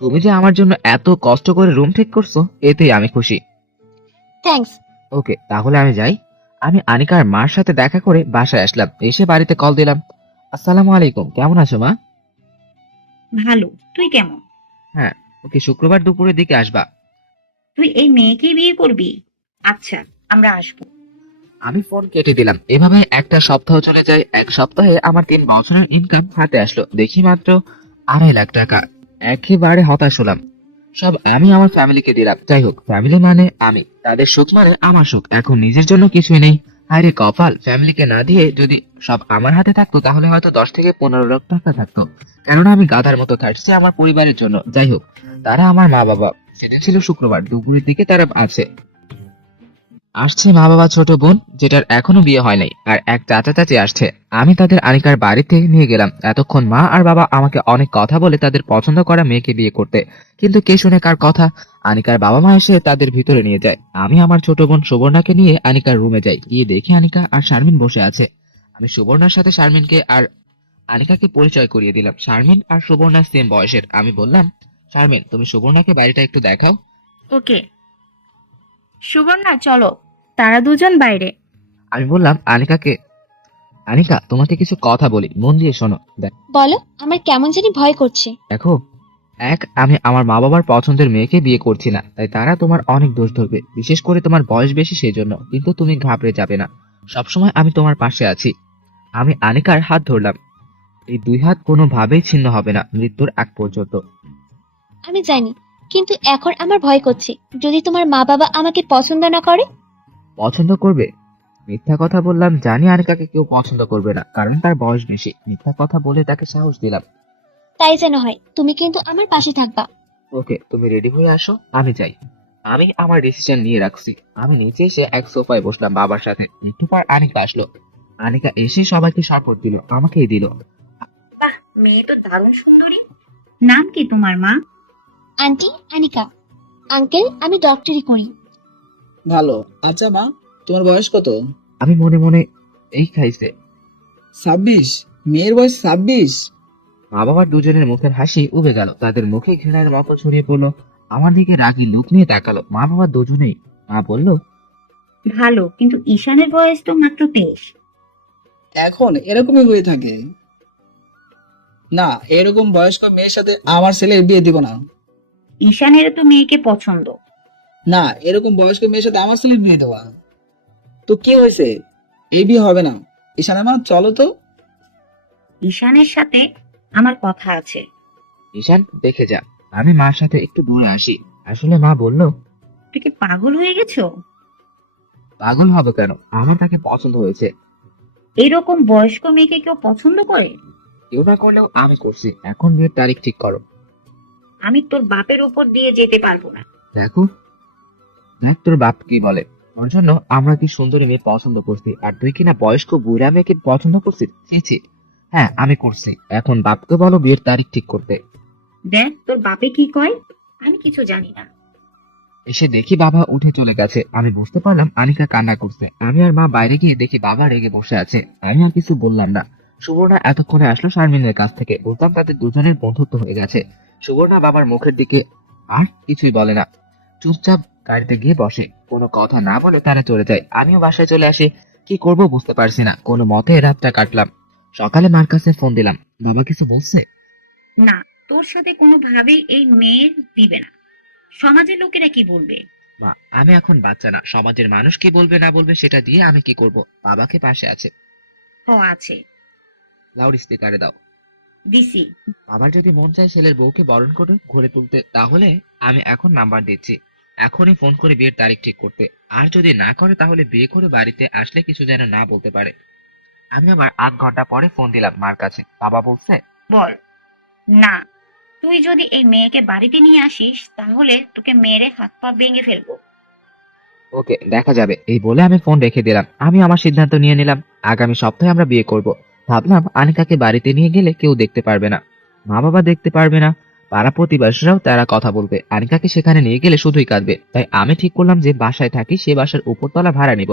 তুমি যে আমার জন্য এত কষ্ট করে রুম ঠিক করছো, এতেই আমি খুশি। থ্যাঙ্কস। ওকে, তাহলে আমি যাই। আমি আনিকার মার সাথে দেখা করে বাসায় আসলাম। এসে বাড়িতে কল দিলাম। আসসালামু আলাইকুম, কেমন আছো মা? ভালো, তুই কেমন? হ্যাঁ। ওকে, শুক্রবার দুপুরের দিকে আসবা। তুই এই মেয়েকে বিয়ে করবি? আচ্ছা, আমরা আসবো। আমি ফোন কেটে দিলাম। এভাবে একটা সপ্তাহ চলে যায়। এক সপ্তাহে আমার 3 বছরের ইনকাম হাতে আসলো, দেখি মাত্র 2.5 লাখ টাকা। একেবারে হতাশ হলাম। সব আমি আমার ফ্যামিলিকে দিলাম। যাই হোক, ফ্যামিলি মানে আমি, তাদের সুখ মানে আমার সুখ। এখন নিজের জন্য কিছুই নেই। আরে কপাল, ফ্যামিলিকে না দিয়ে যদি সব আমার হাতে থাকতো তাহলে হয়তো 10 থেকে 15 লাখ টাকা থাকতো। কেননা আমি গাধার মতো খাটছি আমার পরিবারের জন্য। যাই হোক, তারা আমার মা বাবা। সেদিন ছিল শুক্রবার, দুপুরের দিকে তারা আসছে মা বাবা, ছোট বোন যেটার এখনো বিয়ে হয় নাই, আর এক চাচা চাচি আসছে। আমি তাদের আনিকার বাড়িতে নিয়ে গেলাম। এতক্ষণ মা আর বাবা আমাকে অনেক কথা বলে তাদের পছন্দ করা মেয়েকে বিয়ে করতে, কিন্তু কে শুনে কার কথা। আনিকার বাবা মা এসে তাদের ভিতরে নিয়ে যায়। আমি আমার ছোট বোন সুবর্ণাকে নিয়ে আনিকার রুমে যাই। গিয়ে দেখি আনিকা আর শারমিন বসে আছে। আমি সুবর্ণার সাথে শারমিনকে আর আনিকাকে পরিচয় করিয়ে দিলাম। শারমিন আর সুবর্ণা সেম বয়সের। আমি বললাম, শারমিন তুমি সুবর্ণাকে বাড়িটা একটু দেখাও। ওকে সুবর্ণা, চলো। তারা দুজন বাইরে। আমি বললাম আনিকাকে, আনিকা তোমাকে কিছু কথা বলি, মন দিয়ে শোনো। বলো, আমার কেমন জানি ভয় করছে। দেখো, আমি আমার মা বাবার পছন্দের মেয়েকে বিয়ে করছি না, তাই তারা তোমার অনেক দোষ ধরবে, বিশেষ করে তোমার বয়স বেশি সেই জন্য। কিন্তু তুমি ঘাবড়ে যাবে না, সবসময় আমি তোমার পাশে আছি। আমি আনিকার হাত ধরলাম। এই 2 হাত কোনোভাবেই ছিন্ন হবে না মৃত্যুর আগ পর্যন্ত। আমি জানি, কিন্তু এখন আমার ভয় করছে। যদি তোমার মা বাবা আমাকে পছন্দ না করে? পছন্দ করবে? মিথ্যা কথা বললাম, জানি আনিকাকে কেউ পছন্দ করবে না, কারণ তার বয়স বেশি। মিথ্যা কথা বলে তাকে সাহস দিলাম। তাই যেন হয়, তুমি কিন্তু আমার পাশে থাকবা। ওকে, তুমি রেডি হয়ে আসো, আমি যাই। আমি আমার ডিসিশন নিয়ে রাখছি। আমি নিচে এসে এক সোফায় বসলাম বাবার সাথে। একটু পর আনিকা আসলো। আনিকা এসে সবাইকে শপথ দিল, আমাকেই দিল। বাহ, মেয়ে তো দারুণ সুন্দরী। নাম কি তোমার মা? আন্টি আনিকা। আঙ্কেল, আমি ডক্টরি করি। ভালো। আচ্ছা মা, তোমার বয়স কত? আমি মনে মনে এই খাইছে। 26? মেয়ের বয়স 26? মা বাবার দুজনের মুখের হাসি উবে গেল, তাদের মুখে ঘৃণার মতো ছড়িয়ে পড়লো। আমার দিকে রাগী লুক নিয়ে তাকালো মা বাবা দুজনেই। মা বলল, ভালো, কিন্তু ঈশানের বয়স তো মাত্র 23। এখন এরকমই হয়ে থাকে। না, এরকম বয়স্ক মেয়ের সাথে আমার ছেলের বিয়ে দিব না। ঈশানের তো মেয়েকে পছন্দ। না, এরকম বয়স্ক মেয়ের সাথে আমার ছেলের বিয়ে দেওয়া। তো কি হয়েছে? এই বিয়ে হবে না। ঈশান মা, চলো তো। ঈশানের সাথে আমার কথা আছে। ঈশান দেখে যা। আমি মার সাথে একটু দূরে আসি। আসলে মা বলল, তুই কি পাগল হয়ে গেছো? পাগল হবে কেন, আমার তাকে পছন্দ হয়েছে। এরকম বয়স্ক মেয়েকে কেউ পছন্দ করে? কেউ না করলেও আমি করছি। এখন বিয়ের তারিখ ঠিক করো। আমি তোর বাপের উপর দিয়ে যেতে পারবো না। দেখো, দেখ তোর বাপ কি বলে। ওর জন্য আমরা কি সুন্দরী মেয়ে পছন্দ করছি, আর তুই কিনা বয়স্ক বুড়া মেয়েকে পছন্দ করছিস? ছি ছি। হ্যাঁ, আমি করছি। এখন বাপকে বলো বিয়ের তারিখ ঠিক করতে। দেখ তোর বাপে কি কয়, আমি কিছু জানি না। এসে দেখি বাবা উঠে চলে গেছে। আমি বুঝতে পারলাম আনিকা কান্না করছে। আমি আর মা বাইরে গিয়ে দেখি বাবা রেগে বসে আছে। আমি আর কিছু বললাম না। সুবর্ণা এতক্ষণে আসলো শারমিনের কাছ থেকে। বুঝলাম তাদের দুজনের বন্ধুত্ব হয়ে গেছে। সুবর্ণা বাবার মুখের দিকে আর কিছুই বলে না, চুপচাপ গাড়িতে গিয়ে বসে। কোনো কথা না বলে তারা চলে যায়। আমিও বাসায় চলে আসি। কি করব বুঝতে পারছি না। কোনো মতে রাতটা কাটলাম। সকালে মার কাছে ফোন দিলাম। বাবা কিছু বলছে? না, তোর সাথে কোনোভাবেই এই মেয়ের দিবে না। সমাজের লোকেরা কি বলবে? মা, আমি এখন বাচ্চা না, সমাজের মানুষ কি বলবে না বলবে সেটা দিয়ে আমি কি করব? বাবাকে পাশে আছে। আছে। লাউড স্পিকারে দাও। দিছি। বাবার যদি মন চায় ছেলের বউকে বরণ করে ঘরে তুলতে, তাহলে আমি এখন নাম্বার দিচ্ছি, এখনই ফোন করে বিয়ের তারিখ ঠিক করতে। আর যদি না করে তাহলে বিয়ে করে বাড়িতে আসলে কিছু যেন না বলতে পারে। আমি আবার 8 ঘন্টা পরে ফোন দিলাম মার কাছে। বাবা বলছে, বল। না, তুই যদি এই মেয়েকে বাড়িতে নিয়ে আসিস তাহলে তোকে মেরে হাত পা ভেঙে ফেলবো। ওকে, দেখা যাবে। এই বলে আমি ফোন রেখে দিলাম। আমি আমার সিদ্ধান্ত নিয়ে নিলাম, আগামী সপ্তাহে আমরা বিয়ে করব। ভাবলাম আনিকাকে বাড়িতে নিয়ে গেলে কেউ দেখতে পারবে না, মা বাবা দেখতে পারবে না, পাড়া প্রতিবেশীরাও তারা কথা বলবে। আনিকাকে সেখানে নিয়ে গেলে শুধুই কাঁদবে। তাই আমি ঠিক করলাম যে বাসায় থাকি সে বাসার উপরতলা ভাড়া নিব,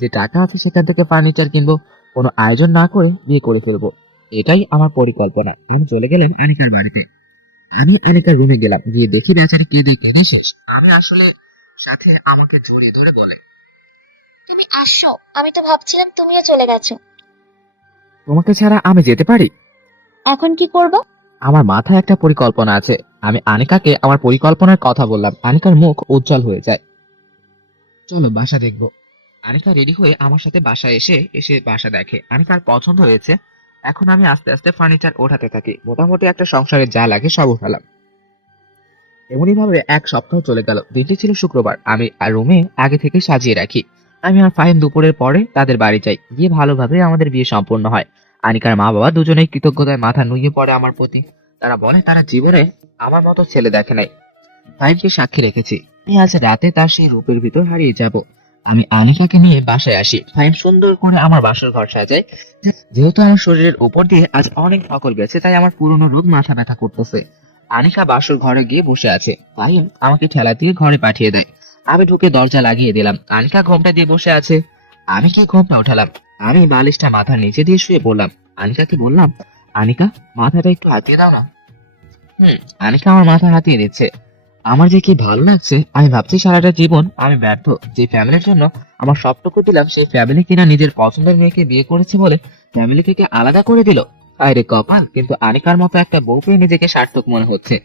যে টাকা আছে সেখান থেকে ফার্নিচার কিনবো, কোনো আয়োজন না করে বিয়ে করে ফেলবো। এটাই আমার পরিকল্পনা। আমি চলে গেলাম আনিকার বাড়িতে। আমি আনিকার রুমে গেলাম, গিয়ে দেখি বেচারি কেঁদে কেঁদে শেষ। আমি আসলে সাথে আমাকে জড়িয়ে ধরে বলে, তুমি আসছো? আমি তো ভাবছিলাম তুমিও চলে গেছো। তোমাকে ছাড়া আমি যেতে পারি? এখন কি করব? আমার মাথায় একটা পরিকল্পনা আছে। আমি আনিকাকে আমার পরিকল্পনার কথা বললাম। আনিকার মুখ উজ্জ্বল হয়ে যায়। চলো বাসা দেখবো। আনিকা রেডি হয়ে আমার সাথে বাসায় এসে বাসা দেখে। আনিকার পছন্দ হয়েছে। এখন আমি আস্তে আস্তে ফার্নিচার ওঠাতে থাকি। মোটামুটি একটা সংসারে যা লাগে সব উঠালাম। এমনই ভাবে 1 সপ্তাহ চলে গেল। দিনটি ছিল শুক্রবার। আমি রুমে আগে থেকে সাজিয়ে রাখি। আমি আর ফাহিম দুপুরের পরে তাদের বাড়ি যাই, গিয়ে ভালোভাবে আমাদের বিয়ে সম্পূর্ণ হয়। আনিকার মা বাবা দুজনেই কৃতজ্ঞতায় মাথা নুয়ে পড়ে আমার প্রতি। তারা বলে তারা জীবনে আমার মতো ছেলে দেখে নাই। ফাহিমকে সাক্ষী রেখেছি, আমি আজ রাতে তার সেই রূপের ভিতর হারিয়ে যাব। আমি আনিকাকে নিয়ে বাসায় আসি। ফাহিম সুন্দর করে আমার বাসর ঘর সাজায়। যেহেতু আমার শরীরের উপর দিয়ে আজ অনেক ধকল গেছে, তাই আমার পুরনো রোগ মাথা ব্যথা করতেছে। আনিকা বাসর ঘরে গিয়ে বসে আছে। ফাহিম আমাকে ঠেলা দিয়ে ঘরে পাঠিয়ে দেয়। আমি ঢুকে দরজা লাগিয়ে দিলাম। আনিকা ঘোমটা দিয়ে বসে আছে। আমি কি ঘোমটা উঠালাম। আমি বালিশটা মাথার নিচে দিয়ে শুয়ে পড়লাম। আনিকাকে বললাম, আনিকা মাথাটা একটু হাতিয়ে দাও না। আনিকা আমার মাথা হাতিয়ে দিচ্ছে। আমার যে কি ভালো লাগছে। আমি ভাবছি সারাটা জীবন আমি ব্যর্থ। যে ফ্যামিলির জন্য আমার সবটুকু দিলাম, সেই ফ্যামিলি কিনা নিজের পছন্দের মেয়েকে বিয়ে করেছে বলে ফ্যামিলি থেকে আলাদা করে দিল। আরে কপাল। কিন্তু আনিকার মতো একটা বউ পেয়ে নিজেকে সার্থক মনে হচ্ছে।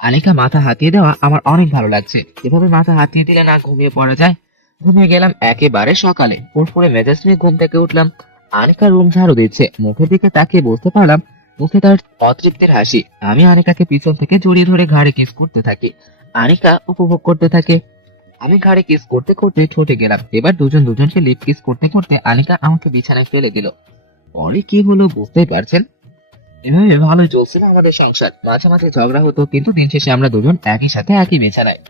আনিকা মাথা হাতিয়ে দেওয়া আমার অনেক ভালো লাগছে। এভাবে মাথা হাতিয়ে দিলে না ঘুমিয়ে পড়া যায়। ঘুমিয়ে গেলাম একেবারে সকালে। ফুরফুরে মেজাজ নিয়ে ঘুম থেকে উঠলাম। আনিকা রুম ঝাড়ু দিচ্ছে। মুখের দিকে তাকিয়ে বুঝতে পারলাম মুখে তার অতৃপ্তির হাসি। আমি আনিকাকে পিছন থেকে জড়িয়ে ধরে ঘাড়ে কিস করতে থাকি। আনিকা উপভোগ করতে থাকে। আমি ঘাড়ে কিস করতে করতে ঠোঁটে গেলাম। এবার দুজন দুজনকে লিপ কিস করতে করতে আনিকা আমাকে বিছানায় ফেলে দিল। পরে কি হলো বুঝতেই পারছেন। এভাবে ভালোই চলছিল আমাদের সংসার। মাঝে মাঝে ঝগড়া হতো, কিন্তু দিন শেষে আমরা দুজন একই সাথে একই বিছানায়।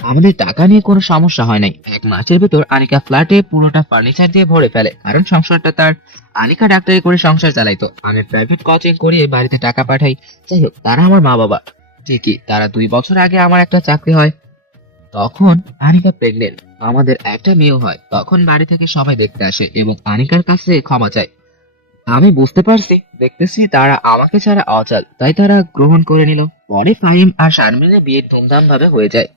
আমাদের টাকা নিয়ে কোনো সমস্যা হয় নাই। 1 মাসের ভেতর আনিকা ফ্ল্যাটে পুরোটা ফার্নিচার দিয়ে ভরে ফেলে, কারণ সংসারটা তার। আনিকা ডাক্তারি করে সংসার চালাইতো, আমি প্রাইভেট কোচিং করিয়ে বাড়িতে টাকা পাঠাই। যাই হোক, তারা আমার মা বাবা ঠিকই। তারা 2 বছর আগে আমার একটা চাকরি হয়, তখন আনিকা প্রেগনেন্ট। আমাদের একটা মেয়েও হয়। তখন বাড়ি থেকে সবাই দেখতে আসে এবং আনিকার কাছে ক্ষমা চায়। আমি বুঝতে পারছি, দেখতেছি তারা আমাকে ছাড়া অচল, তাই তারা গ্রহণ করে নিল। পরে ফাহিম আর শারমিনের বিয়ে ধুমধাম ভাবে হয়ে যায়।